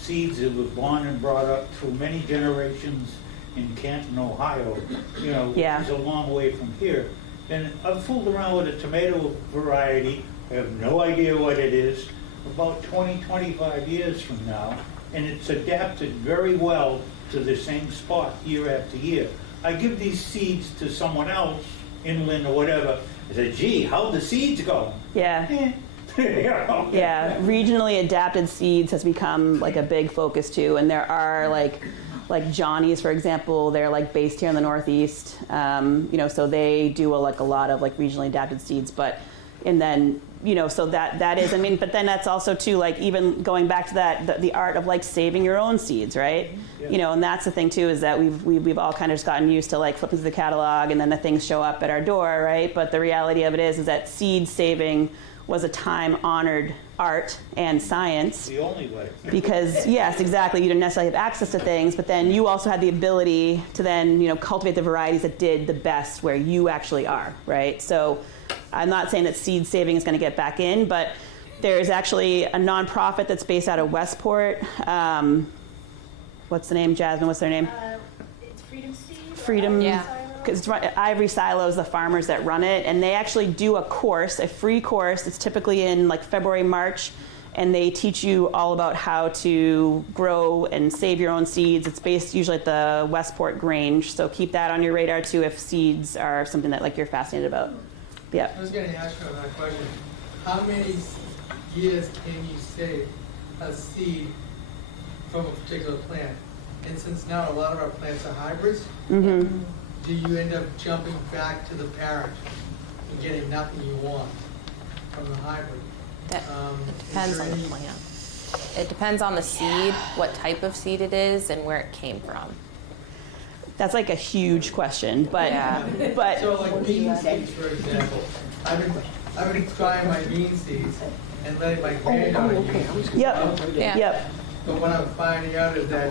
seeds that were born and brought up through many generations in Canton, Ohio, which is a long way from here. And I've fooled around with a tomato variety. I have no idea what it is. About 20, 25 years from now, and it's adapted very well to the same spot year after year. I give these seeds to someone else, inland or whatever. I say, gee, how'd the seeds go? Yeah. Yeah, regionally adapted seeds has become like a big focus too, and there are like Johnny's, for example, they're like based here in the Northeast, so they do a lot of like regionally adapted seeds, so that is, but then that's also too, like even going back to that, the art of like saving your own seeds, right? And that's the thing too, is that we've all kind of just gotten used to like flipping through the catalog and then the things show up at our door, right? But the reality of it is that seed saving was a time-honored art and science. The only way. Because, yes, exactly, you didn't necessarily have access to things, but then you also had the ability to then, cultivate the varieties that did the best where you actually are, right? So I'm not saying that seed saving is going to get back in, but there's actually a nonprofit that's based out of Westport. What's the name, Jasmine? What's their name? It's Freedom Seed. Freedom. Because Ivory Silo is the farmers that run it, and they actually do a free course. It's typically in like February, March, and they teach you all about how to grow and save your own seeds. It's based usually at the Westport Grange, so keep that on your radar too if seeds are something that like you're fascinated about. Yeah. I was going to ask you another question. How many years can you save a seed from a particular plant? And since now a lot of our plants are hybrids, do you end up jumping back to the parent and getting nothing you want from the hybrid? That depends on the plant. It depends on the seed, what type of seed it is, and where it came from. That's like a huge question, but So like bean seeds, for example, I've been trying my bean seeds and letting my granddaughter use them. Yep. But what I'm finding out is that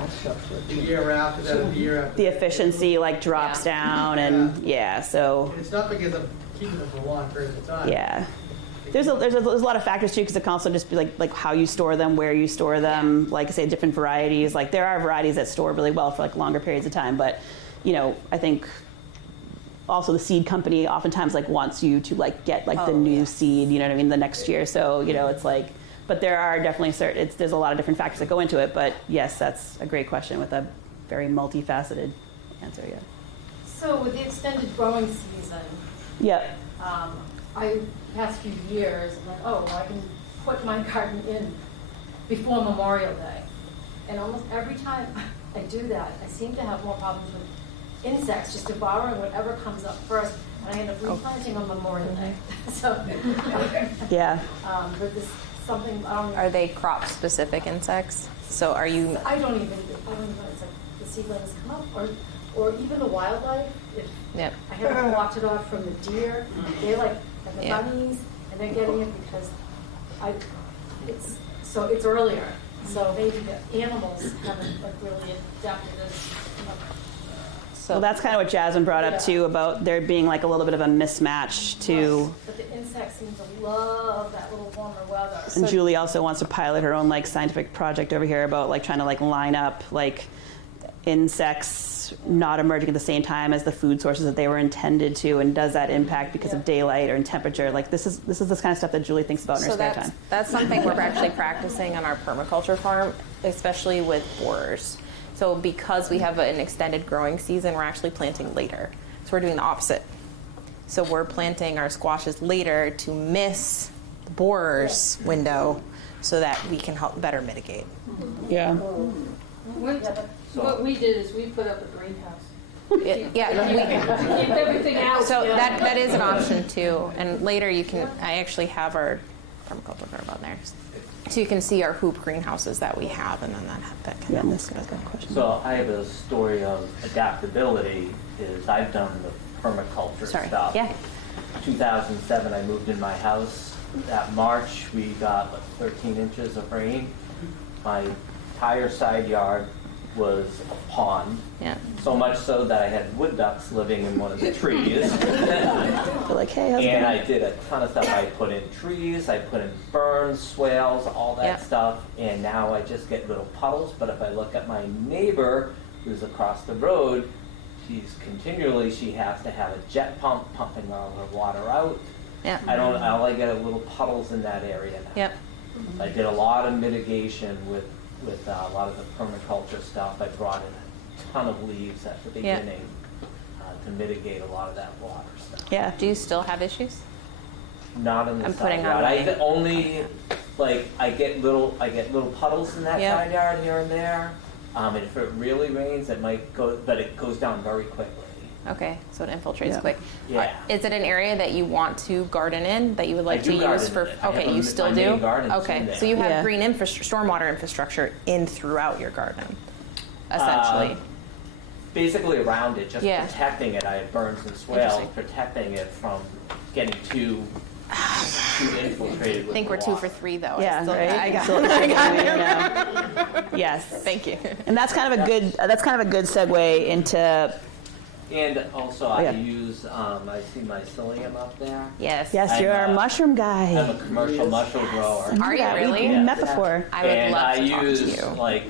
the year after that, or the year after The that, efficiency like drops down, and so. And it's not because I'm keeping them for a long period of time. Yeah. There's a lot of factors too, because it can also just be like how you store them, where you store them. Like I say, different varieties. Like there are varieties that store really well for like longer periods of time, but I think also the seed company oftentimes like wants you to like get like the new seed, you know what I mean, the next year. So, it's like, but there are definitely there's a lot of different factors that go into it. But yes, that's a great question with a very multifaceted answer. Yeah. So with the extended growing season, Yep. past few years, I'm like, oh, well, I can put my garden in before Memorial Day. And almost every time I do that, I seem to have more problems with insects just devouring whatever comes up first, and I end up replanting on Memorial Day. So, Yeah. but this something, I don't know. Are they crop-specific insects? So are you? I don't even know. It's like the seedlings come up, or even the wildlife. If Yep. I haven't blocked it off from the deer, they like and the Yeah. bunnies, and they're getting it because it's earlier. So maybe the animals haven't like really adapted as. Well, that's kind of what Jasmine brought up too, about there being like a little bit of a mismatch to. But the insects seem to love that little warmer weather. And Julie also wants to pilot her own like scientific project over here about like trying to like line up like insects not emerging at the same time as the food sources that they were intended to, and does that impact because of daylight or in temperature? Like this is this kind of stuff that Julie thinks about in her spare time. That's something we're actually practicing on our permaculture farm, especially with borers. So because we have an extended growing season, we're actually planting later. So we're doing the opposite. So we're planting our squashes later to miss the borers window so that we can help better mitigate. Yeah. What we did is we put up a greenhouse. Yeah, Keep everything out. so that is an option too. And later you can, I actually have our permaculture farm on there. So you can see our hoop greenhouses that we have, and then that can Yeah, and this guy's got a question. So I have a story of adaptability. Is I've done the permaculture stuff. Yeah. 2007, I moved in my house. That March, we got 13 inches of rain. My entire side yard was a pond. Yeah. So much so that I had wood ducks living in one of the trees. They're like, hey, how's it And going? I did a ton of stuff. I put in trees, I put in burns, swales, all that Yep. stuff. And now I just get little puddles. But if I look at my neighbor who's across the road, she has to have a jet pump pumping all her water out. Yeah. All I get are little puddles in that area now. Yep. I did a lot of mitigation with a lot of the permaculture stuff. I brought in a ton of leaves at the beginning to mitigate a lot of that water stuff. Yeah. Do you still have issues? Not in the I'm side putting yard. on I my- only I get little puddles in that Yep. side yard here and there. And if it really rains, it might go, but it goes down very quickly. Okay, so it infiltrates Yeah. quick. Yeah. Is it an area that you want to garden in, that you would like I to do garden use for? in it. I Okay, have you still my do? main garden's in Okay, there. so you have Yeah. green stormwater infrastructure in throughout your garden, essentially. Basically around it, just Yeah. protecting it. I have burns and swales, Interesting. protecting it from getting too infiltrated with I think the we're 2 for water. 3 though. Yeah, right? I got So- Yes. Thank you. And that's kind of a good segue into, And also yeah. I use, I see my psyllium up there. Yes. yes, you're our mushroom I'm guy. a commercial mushroom grower. Are you Yeah, really? We met before. I would love to talk to use, you. like,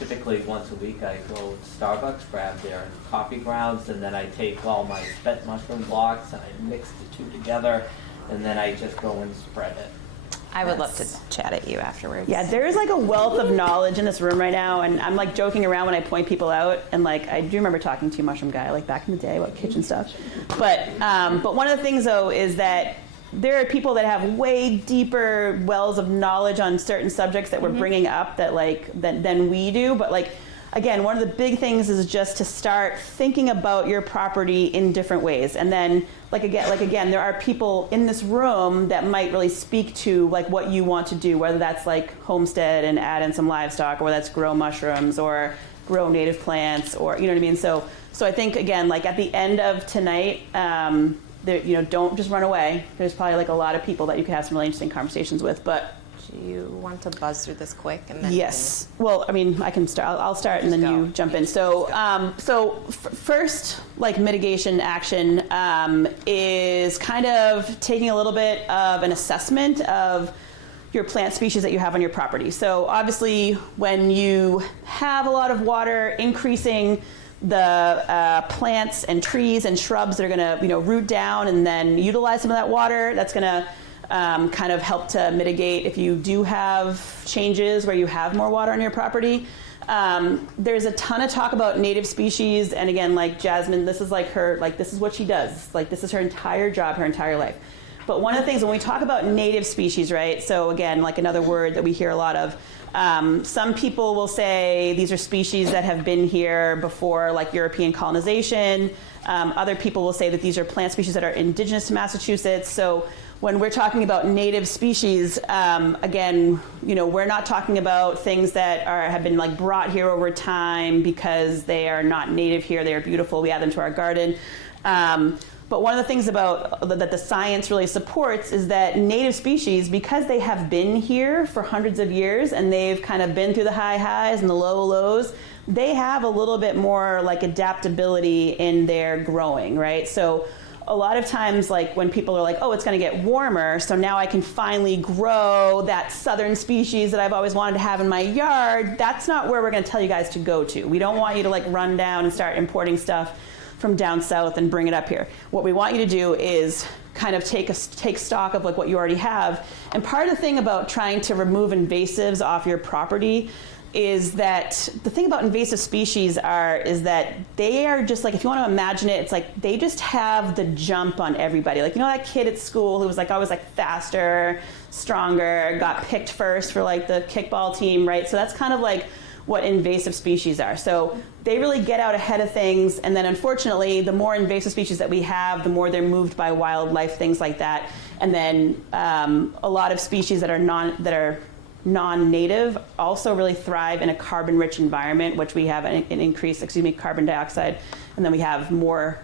typically once a week I go to Starbucks, grab their coffee grounds, and then I take all my spent mushroom blocks and I mix the two together, and then I just go and spread it. I would love to chat at you afterwards. Yeah, there is like a wealth of knowledge in this room right now, and I'm like joking around when I point people out, and like I do remember talking to Mushroom Guy like back in the day about kitchen stuff. But one of the things though is that there are people that have way deeper wells of knowledge on certain subjects that we're bringing up that than we do. But like again, one of the big things is just to start thinking about your property in different ways, and then like again, there are people in this room that might really speak to like what you want to do, whether that's like homestead and add in some livestock, or that's grow mushrooms or grow native plants, or you know what I mean. So I think again, like at the end of tonight, don't just run away. There's probably like a lot of people that you could have some really interesting conversations with, but. Do you want to buzz through this quick and then? Yes. Well, I mean, I can start. I'll start and then you jump in. So, first, like mitigation action is kind of taking a little bit of an assessment of your plant species that you have on your property. So, obviously, when you have a lot of water, increasing the plants and trees and shrubs that are going to root down and then utilize some of that water. That's going to kind of help to mitigate if you do have changes where you have more water on your property. There's a ton of talk about native species, and again, like Jasmine, this is like her, like this is what she does. Like this is her entire job, her entire life. But one of the things when we talk about native species, right? So again, like another word that we hear a lot of, some people will say these are species that have been here before, like European colonization. Other people will say that these are plant species that are indigenous to Massachusetts. So when we're talking about native species, again, we're not talking about things that have been like brought here over time because they are not native here. They are beautiful. We add them to our garden. But one of the things about that the science really supports is that native species, because they have been here for hundreds of years and they've kind of been through the high highs and the low lows, they have a little bit more like adaptability in their growing, right? So a lot of times, like when people are like, oh, it's going to get warmer, so now I can finally grow that southern species that I've always wanted to have in my yard, that's not where we're going to tell you guys to go to. We don't want you to like run down and start importing stuff from down south and bring it up here. What we want you to do is kind of take stock of like what you already have. And part of the thing about trying to remove invasives off your property is that the thing about invasive species is that they are just like, if you want to imagine it, it's like they just have the jump on everybody. Like, that kid at school who was like always like faster, stronger, got picked first for like the kickball team, right? So that's kind of like what invasive species are. So they really get out ahead of things, and then unfortunately, the more invasive species that we have, the more they're moved by wildlife, things like that. And then a lot of species that are non-native also really thrive in a carbon-rich environment, which we have an increased, carbon dioxide, and then we have more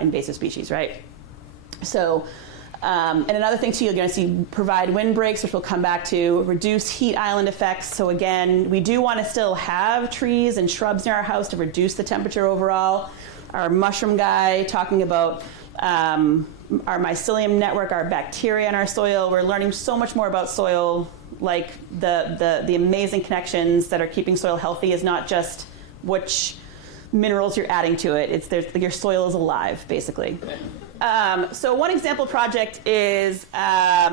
invasive species, right? So, and another thing too, you're going to see provide windbreaks, which we'll come back to, reduce heat island effects. So again, we do want to still have trees and shrubs near our house to reduce the temperature overall. Our mushroom guy talking about our mycelium network, our bacteria in our soil. We're learning so much more about soil, like the amazing connections that are keeping soil healthy is not just which minerals you're adding to it. Your soil is alive, basically. So one example project is our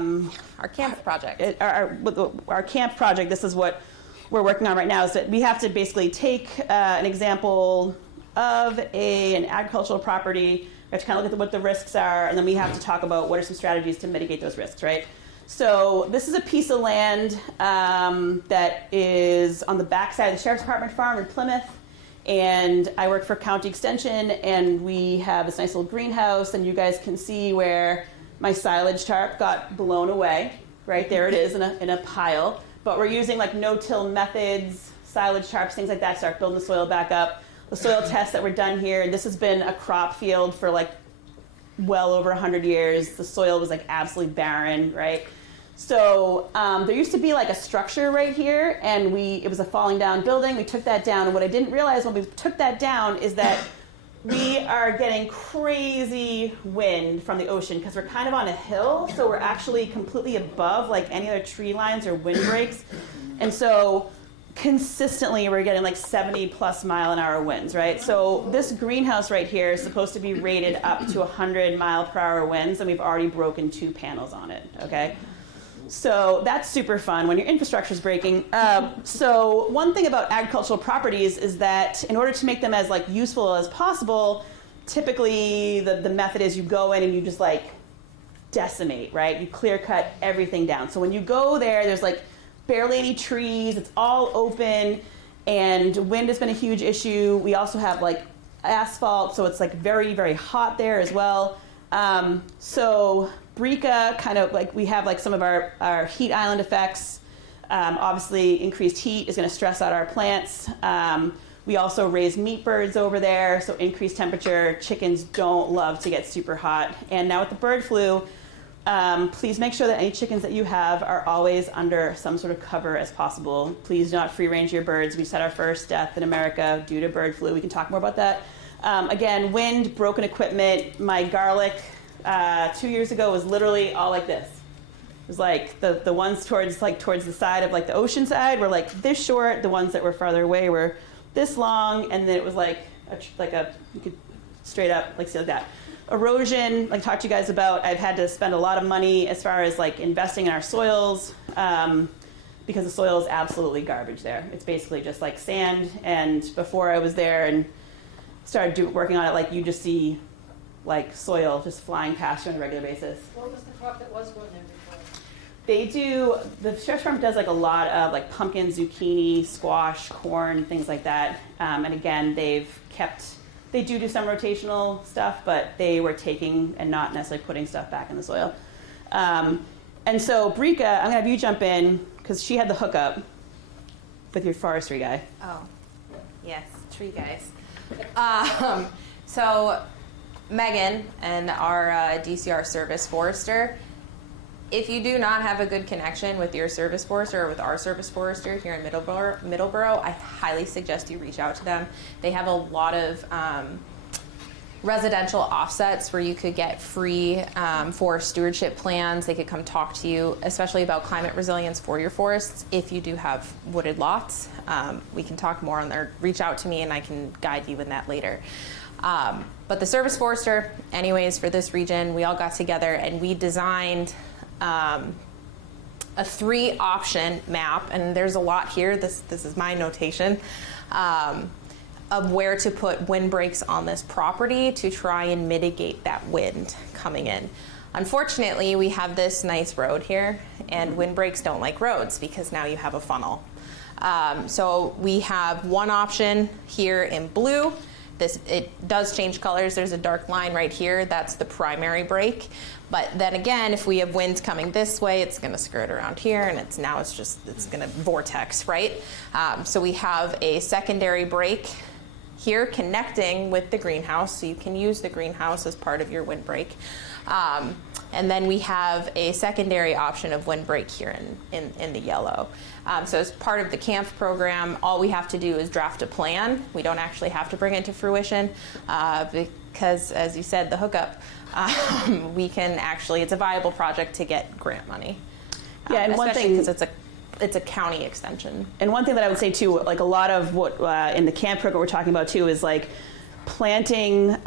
camp project. Our camp project, this is what we're working on right now, is that we have to basically take an example of an agricultural property. We have to kind of look at what the risks are, and then we have to talk about what are some strategies to mitigate those risks, right? So this is a piece of land that is on the backside of the Sheriff's Department farm in Plymouth. And I work for County Extension, and we have this nice little greenhouse, and you guys can see where my silage tarp got blown away. Right there it is in a pile. But we're using like no-till methods, silage tarps, things like that to start building the soil back up. The soil tests that were done here, this has been a crop field for like well over 100 years. The soil was like absolutely barren, right? So there used to be like a structure right here, and it was a falling down building. We took that down, and what I didn't realize when we took that down is that we are getting crazy wind from the ocean because we're kind of on a hill, so we're actually completely above like any other tree lines or windbreaks. And so consistently we're getting like 70+ mile-an-hour winds, right? So this greenhouse right here is supposed to be rated up to 100 mile-per-hour winds, and we've already broken 2 panels on it, okay? So that's super fun when your infrastructure is breaking. So one thing about agricultural properties is that in order to make them as like useful as possible, typically the method is you go in and you just like decimate, right? You clear cut everything down. So when you go there's like barely any trees, it's all open, and wind has been a huge issue. We also have like asphalt, so it's like very, very hot there as well. So Breeka, kind of like we have like some of our heat island effects. Obviously increased heat is going to stress out our plants. We also raise meat birds over there, so increased temperature. Chickens don't love to get super hot. And now with the bird flu, please make sure that any chickens that you have are always under some sort of cover as possible. Please do not free range your birds. We just had our first death in America due to bird flu. We can talk more about that. Again, wind, broken equipment. My garlic 2 years ago was literally all like this. It was like the ones towards the side of like the ocean side were like this short. The ones that were farther away were this long, and then it was like you could straight up like see like that. Erosion, like talked to you guys about, I've had to spend a lot of money as far as like investing in our soils, because the soil is absolutely garbage there. It's basically just like sand, and before I was there and started working on it, like you just see like soil just flying past you on a regular basis. What was the crop that was grown there before? They do, the Chef's Farm does like a lot of like pumpkin, zucchini, squash, corn, things like that. And again, they do some rotational stuff, but they were taking and not necessarily putting stuff back in the soil. And so Breeka, I'm gonna have you jump in because she had the hookup with your forestry guy. Oh, yes, tree guys. So Megan and our DCR service forester, if you do not have a good connection with your service forester or with our service forester here in Middleborough, I highly suggest you reach out to them. They have a lot of residential offsets where you could get free forest stewardship plans. They could come talk to you, especially about climate resilience for your forests. If you do have wooded lots, we can talk more on there. Reach out to me and I can guide you in that later. But the service forester, anyways, for this region, we all got together and we designed a 3-option map, and there's a lot here. This is my notation of where to put windbreaks on this property to try and mitigate that wind coming in. Unfortunately, we have this nice road here, and windbreaks don't like roads because now you have a funnel. So we have one option here in blue. It does change colors. There's a dark line right here. That's the primary break. But then again, if we have winds coming this way, it's going to skirt around here, and it's going to vortex, right? So we have a secondary break here connecting with the greenhouse, so you can use the greenhouse as part of your windbreak. And then we have a secondary option of windbreak here in the yellow. So as part of the CAMP program, all we have to do is draft a plan. We don't actually have to bring it to fruition because, as you said, the hookup, we can actually, it's a viable project to get grant money. Yeah, and one thing, because it's a county extension. And one thing that I would say too, like a lot of what in the CAMP program we're talking about too is like planting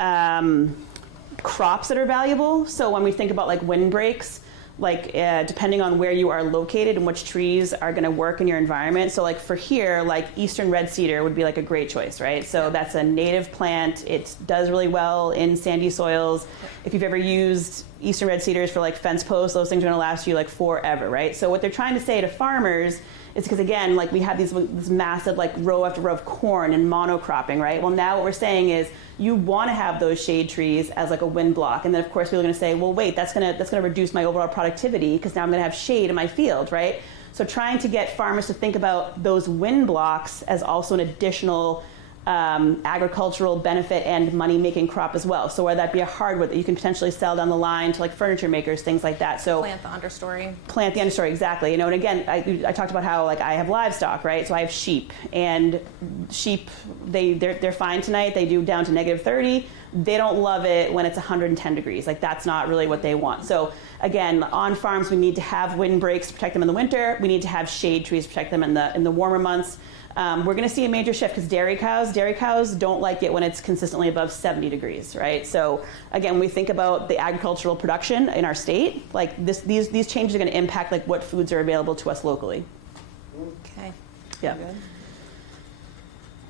crops that are valuable. So when we think about like windbreaks, like depending on where you are located and which trees are going to work in your environment. So like for here, like eastern red cedar would be like a great choice, right? So that's a native plant. It does really well in sandy soils. If you've ever used eastern red cedars for like fence posts, those things are going to last you like forever, right? So what they're trying to say to farmers is because again, like we have this massive like row after row of corn and monocropping, right? Well, now what we're saying is you want to have those shade trees as like a wind block, and then of course people are going to say, well, wait, that's going to reduce my overall productivity because now I'm going to have shade in my field, right? So trying to get farmers to think about those wind blocks as also an additional agricultural benefit and money-making crop as well. So whether that be a hardwood that you can potentially sell down the line to like furniture makers, things like that. So plant the understory. Plant the understory, exactly. You know, and again, I talked about how like I have livestock, right? So I have sheep, and sheep they're fine tonight. They do down to -30. They don't love it when it's 110 degrees. Like that's not really what they want. So again, on farms we need to have windbreaks to protect them in the winter. We need to have shade trees to protect them in the warmer months. We're going to see a major shift because dairy cows don't like it when it's consistently above 70 degrees, right? So again, we think about the agricultural production in our state, like these changes are going to impact like what foods are available to us locally. Okay. Yeah.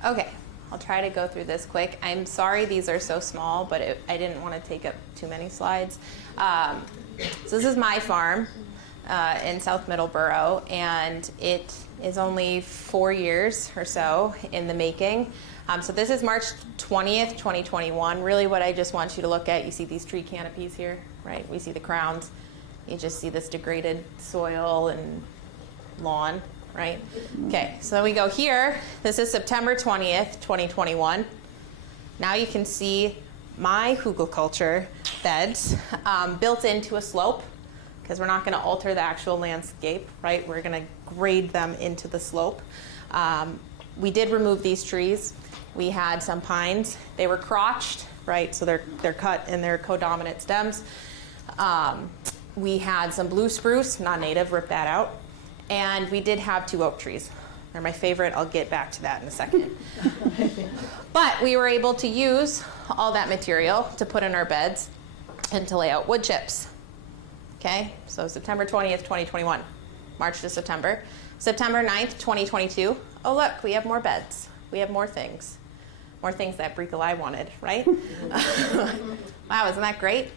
Okay, I'll try to go through this quick. I'm sorry these are so small, but I didn't want to take up too many slides. So this is my farm in South Middleborough, and it is only 4 years or so in the making. So this is March 20th, 2021. Really what I just want you to look at, you see these tree canopies here, right? We see the crowns. You just see this degraded soil and lawn, right? Okay, so then we go here. This is September 20th, 2021. Now you can see my hugelkultur beds built into a slope, because we're not going to alter the actual landscape, right? We're going to grade them into the slope. We did remove these trees. We had some pines. They were crotched, right? So they're cut in their codominant stems. We had some blue spruce, not native, ripped that out. And we did have 2 oak trees. They're my favorite. I'll get back to that in a second. But we were able to use all that material to put in our beds and to lay out wood chips. Okay, so September 20th, 2021, March to September. September 9th, 2022, oh look, we have more beds. We have more things. More things that Breeka wanted, right? Wow, isn't that great?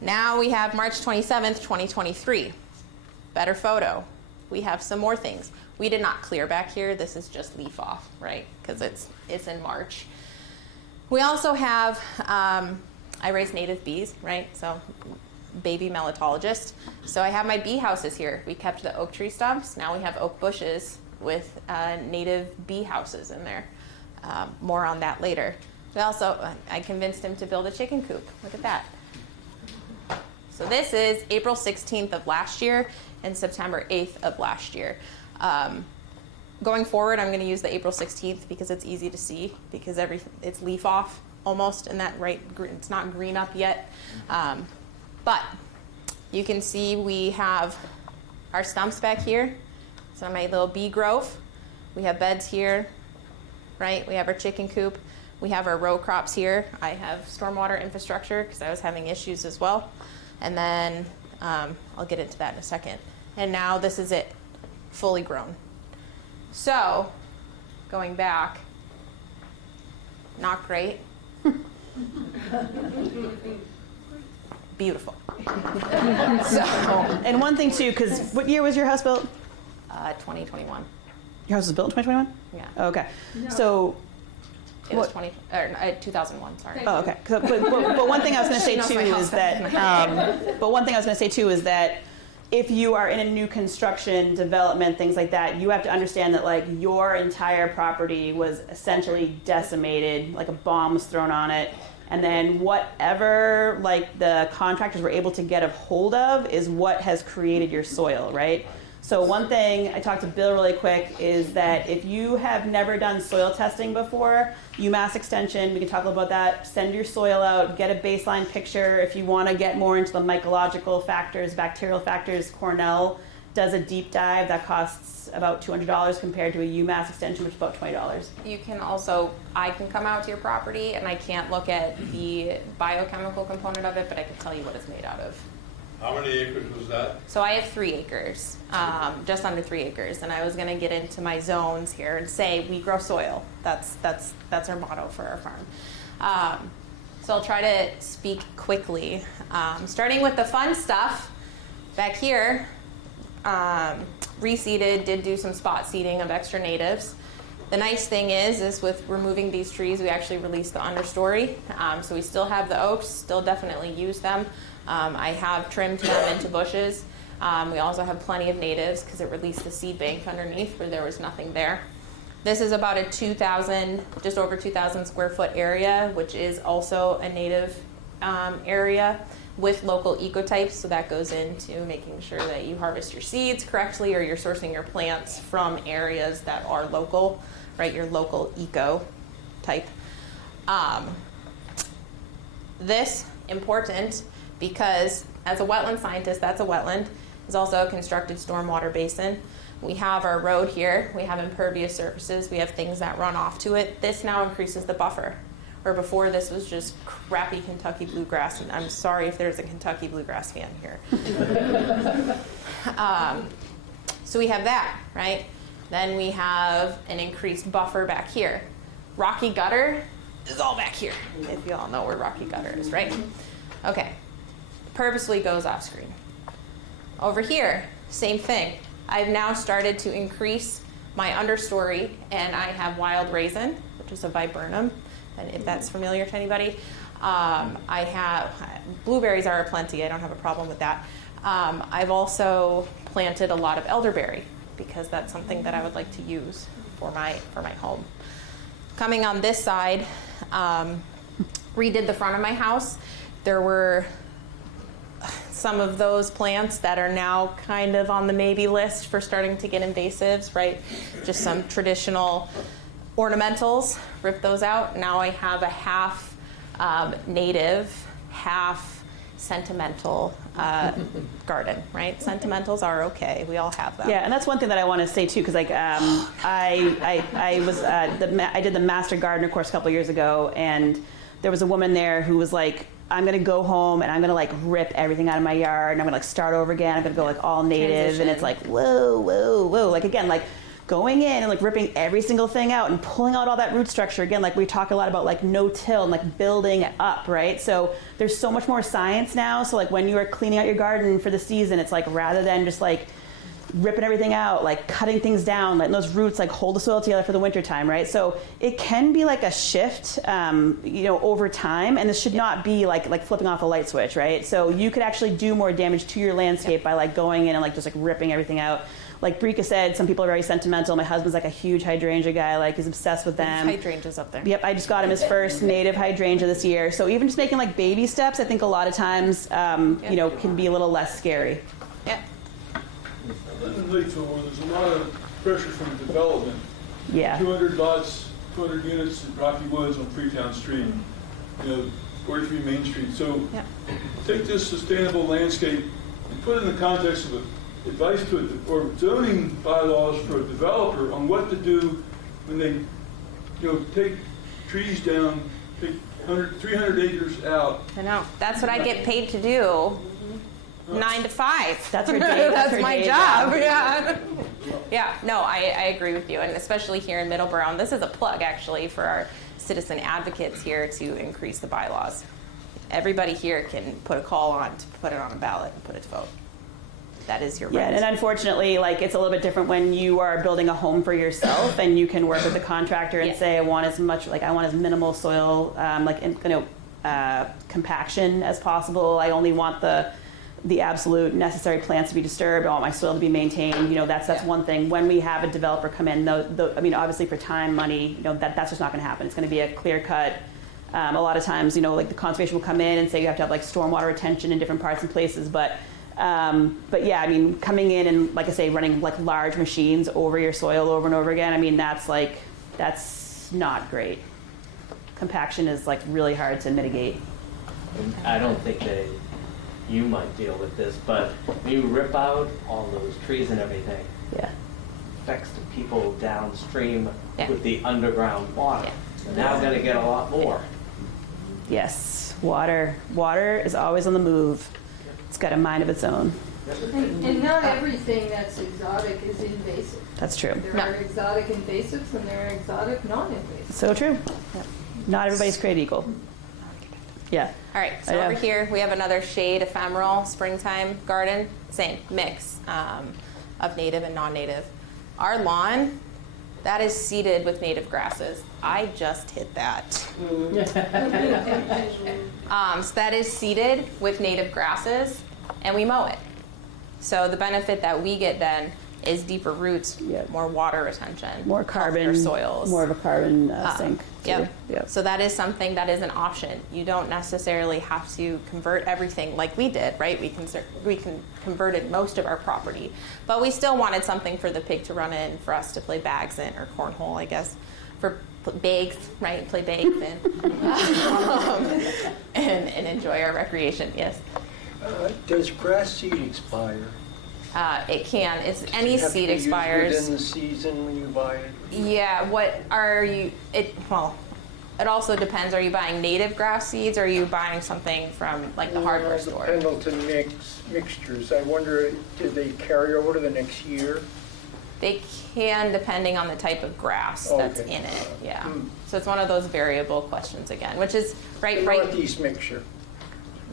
Now we have March 27th, 2023. Better photo. We have some more things. We did not clear back here. This is just leaf off, right? Because it's in March. We also have, I raise native bees, right? So baby melitologist. So I have my bee houses here. We kept the oak tree stumps. Now we have oak bushes with native bee houses in there. More on that later. We also, I convinced him to build a chicken coop. Look at that. So this is April 16th of last year and September 8th of last year. Going forward, I'm going to use the April 16th because it's easy to see because it's leaf off almost, and that it's not green up yet. But you can see we have our stumps back here. So my little bee grove. We have beds here, right? We have our chicken coop. We have our row crops here. I have stormwater infrastructure because I was having issues as well. And then I'll get into that in a second. And now this is it, fully grown. So going back, not great. Beautiful. So, And one thing too, because what year was your house built? 2021. Your house was built in 2021? Yeah. Okay. No. So, It was 2001, sorry. oh, okay. But one thing I was going to say Knows too my house is that, but one thing I was going to say too is that if you are in a new construction, development, things like that, you have to understand that like your entire property was essentially decimated, like a bomb was thrown on it. And then whatever like the contractors were able to get a hold of is what has created your soil, right? So one thing, I talked to Bill really quick, is that if you have never done soil testing before, UMass Extension, we can talk a little about that, send your soil out, get a baseline picture. If you want to get more into the mycological factors, bacterial factors, Cornell does a deep dive that costs about $200 compared to a UMass Extension, which is about $20. You can also, I can come out to your property and I can't look at the biochemical component of it, but I can tell you what it's made out of. How many acres was that? So I have 3 acres, just under 3 acres, and I was going to get into my zones here and say we grow soil. That's our motto for our farm. So I'll try to speak quickly, starting with the fun stuff. Back here, reseeded, did do some spot seeding of extra natives. The nice thing is with removing these trees, we actually released the understory. So we still have the oaks, still definitely use them. I have trimmed them into bushes. We also have plenty of natives because it released the seed bank underneath where there was nothing there. This is about a just over 2,000 square foot area, which is also a native area with local ecotypes. So that goes into making sure that you harvest your seeds correctly or you're sourcing your plants from areas that are local, right? Your local eco type. This, important, because as a wetland scientist, that's a wetland. It's also a constructed stormwater basin. We have our road here. We have impervious surfaces. We have things that run off to it. This now increases the buffer. Where before this was just crappy Kentucky bluegrass. And I'm sorry if there's a Kentucky bluegrass fan here. So we have that, right? Then we have an increased buffer back here. Rocky gutter is all back here, if you all know where rocky gutter is, right? Okay. Purposely goes off screen. Over here, same thing. I've now started to increase my understory, and I have wild raisin, which is a viburnum, and if that's familiar to anybody. I have blueberries are aplenty. I don't have a problem with that. I've also planted a lot of elderberry because that's something that I would like to use for my home. Coming on this side, redid the front of my house. There were some of those plants that are now kind of on the maybe list for starting to get invasives, right? Just some traditional ornamentals, rip those out. Now I have a half native, half sentimental garden, right? Sentimentals are okay. We all have them. Yeah, and that's one thing that I want to say too, because like I did the Master Gardener course a couple years ago, and there was a woman there who was like, I'm gonna go home and I'm gonna like rip everything out of my yard and I'm gonna like start over again. I'm gonna go like all native. Transition. And it's like whoa, whoa, whoa. Like again, like going in and like ripping every single thing out and pulling out all that root structure. Again, like we talk a lot about like no-till and like building it up, right? So there's so much more science now. So like when you are cleaning out your garden for the season, it's like rather than just like ripping everything out, like cutting things down, letting those roots like hold the soil together for the winter time, right? So it can be like a shift, you know, over time, and this should not be like flipping off a light switch, right? So you could actually do more damage to your landscape by like going in and like just like ripping everything out. Like Breeka said, some people are very sentimental. My husband's like a huge hydrangea guy, like he's obsessed with them. Hydrangeas up there. Yep, I just got him his first native hydrangea this year. So even just making like baby steps, I think a lot of times, you know, can be a little less scary. Yeah. In Lakeville, where there's a lot of pressure from development. Yeah. 200 lots, 200 units at Rocky Woods on Freetown Street, you know, 43 Main Street. So Yeah. take this sustainable landscape and put it in the context of advice to it, or zoning bylaws for a developer on what to do when they, you know, take trees down, take 300 acres out. I know. That's what I get paid to do. 9 to 5. That's your day. That's your my day job. Yeah. Yeah. No, I agree with you, and especially here in Middleborough. And this is a plug actually for our citizen advocates here to increase the bylaws. Everybody here can put a call on to put it on a ballot and put it to vote. That is your right. Yeah, and unfortunately, like it's a little bit different when you are building a home for yourself, and you can work with the contractor and say, I want as minimal soil, compaction as possible. I only want the absolute necessary plants to be disturbed. I want my soil to be maintained. You know, that's one thing. When we have a developer come in, I mean, obviously for time, money, you know, that's just not going to happen. It's going to be a clear cut. A lot of times, you know, like the conservation will come in and say you have to have like stormwater retention in different parts and places, but yeah, I mean, coming in and like I say, running like large machines over your soil over and over again, I mean, that's not great. Compaction is like really hard to mitigate. And I don't think that you might deal with this, but when you rip out all those trees and everything, Yeah. affects the people downstream Yeah. with the underground water. Now we're gonna get a lot more. Yes, water is always on the move. It's got a mind of its own. And not everything that's exotic is invasive. That's true. There are exotic invasives and there are exotic non-invasive. So true. Not everybody's created equal. Yeah. All right, so over here we have another shade ephemeral springtime garden. Same mix of native and non-native. Our lawn, that is seeded with native grasses. I just hit that. So that is seeded with native grasses, and we mow it. So the benefit that we get then is deeper roots, more water retention, more carbon, healthier soils, more of a carbon sink. Yep. So that is something that is an option. You don't necessarily have to convert everything like we did, right? We converted most of our property, but we still wanted something for the pig to run in, for us to play bags in, or cornhole, I guess, for bags, right? Play bags in, and enjoy our recreation. Yes. Does grass seed expire? It can. It's any You have seed to use it expires. within the season when you buy it? Yeah, what are you, well, it also depends. Are you buying native grass seeds or are you buying something from like the hardware store? The Pendleton mixtures, I wonder, did they carry over to the next year? They can, depending on the type of grass that's in it, yeah. So it's one of those variable questions again, which is right. Northeast mixture.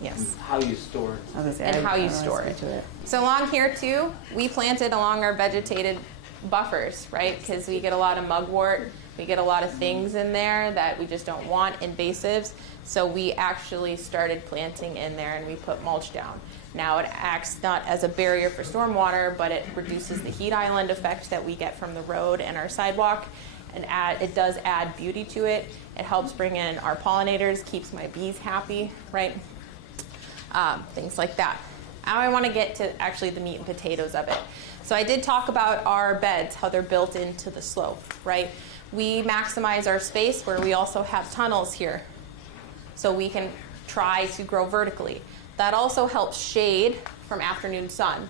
Yes. How you store it. I was gonna say, And how you store it. So along here too, we planted along our vegetated buffers, right? Because we get a lot of mugwort, we get a lot of things in there that we just don't want, invasives. So we actually started planting in there and we put mulch down. Now it acts not as a barrier for stormwater, but it reduces the heat island effect that we get from the road and our sidewalk. And it does add beauty to it. It helps bring in our pollinators, keeps my bees happy, right? Things like that. Now I want to get to actually the meat and potatoes of it. So I did talk about our beds, how they're built into the slope, right? We maximize our space where we also have tunnels here. So we can try to grow vertically. That also helps shade from afternoon sun,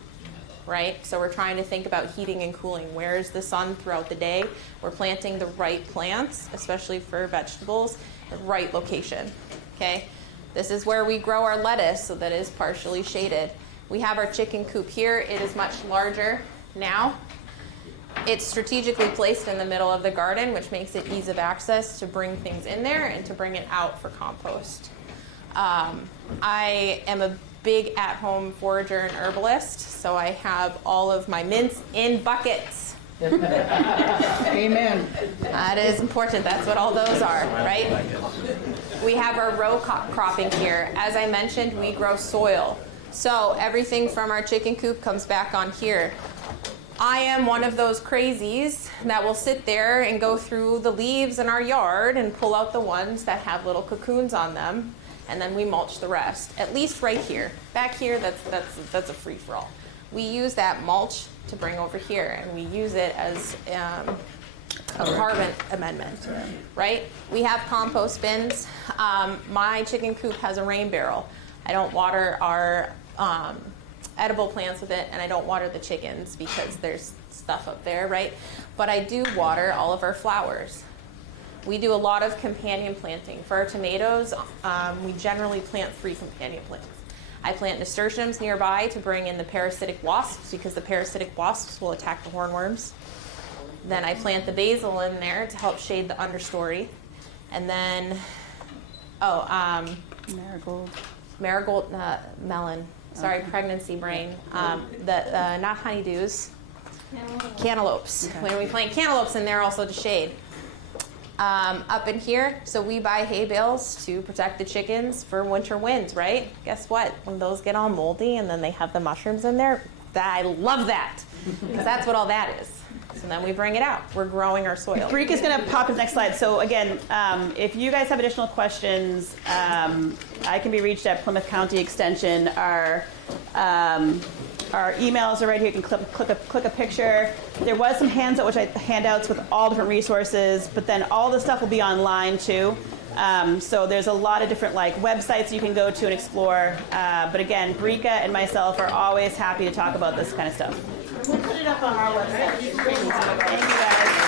right? So we're trying to think about heating and cooling. Where is the sun throughout the day? We're planting the right plants, especially for vegetables, the right location, okay? This is where we grow our lettuce, so that is partially shaded. We have our chicken coop here. It is much larger now. It's strategically placed in the middle of the garden, which makes it ease of access to bring things in there and to bring it out for compost. I am a big at-home forager and herbalist, so I have all of my mints in buckets. Amen. That is important. That's what all those are, right? We have our row cropping here. As I mentioned, we grow soil. So everything from our chicken coop comes back on here. I am one of those crazies that will sit there and go through the leaves in our yard and pull out the ones that have little cocoons on them, and then we mulch the rest. At least right here. Back here, that's a free-for-all. We use that mulch to bring over here, and we use it as a carbon amendment, right? We have compost bins. My chicken coop has a rain barrel. I don't water our edible plants with it, and I don't water the chickens because there's stuff up there, right? But I do water all of our flowers. We do a lot of companion planting. For our tomatoes, we generally plant 3 companion plants. I plant nasturtiums nearby to bring in the parasitic wasps, because the parasitic wasps will attack the hornworms. Then I plant the basil in there to help shade the understory. And then, marigold melon. Sorry, pregnancy brain. Not honeydews, cantaloupes. Okay. When we plant cantaloupes in there also to shade. Up in here, so we buy hay bales to protect the chickens for winter winds, right? Guess what? When those get all moldy and then they have the mushrooms in there, I love that, because that's what all that is. So then we bring it out. We're growing our soil. Breeka's going to pop to the next slide. So again, if you guys have additional questions, I can be reached at Plymouth County Extension. Our emails are right here. You can click a picture. There was some handouts with all different resources, but then all the stuff will be online too. So there's a lot of different websites you can go to and explore. But again, Breeka and myself are always happy to talk about this kind of stuff. We'll put it up on our website. Thank you guys.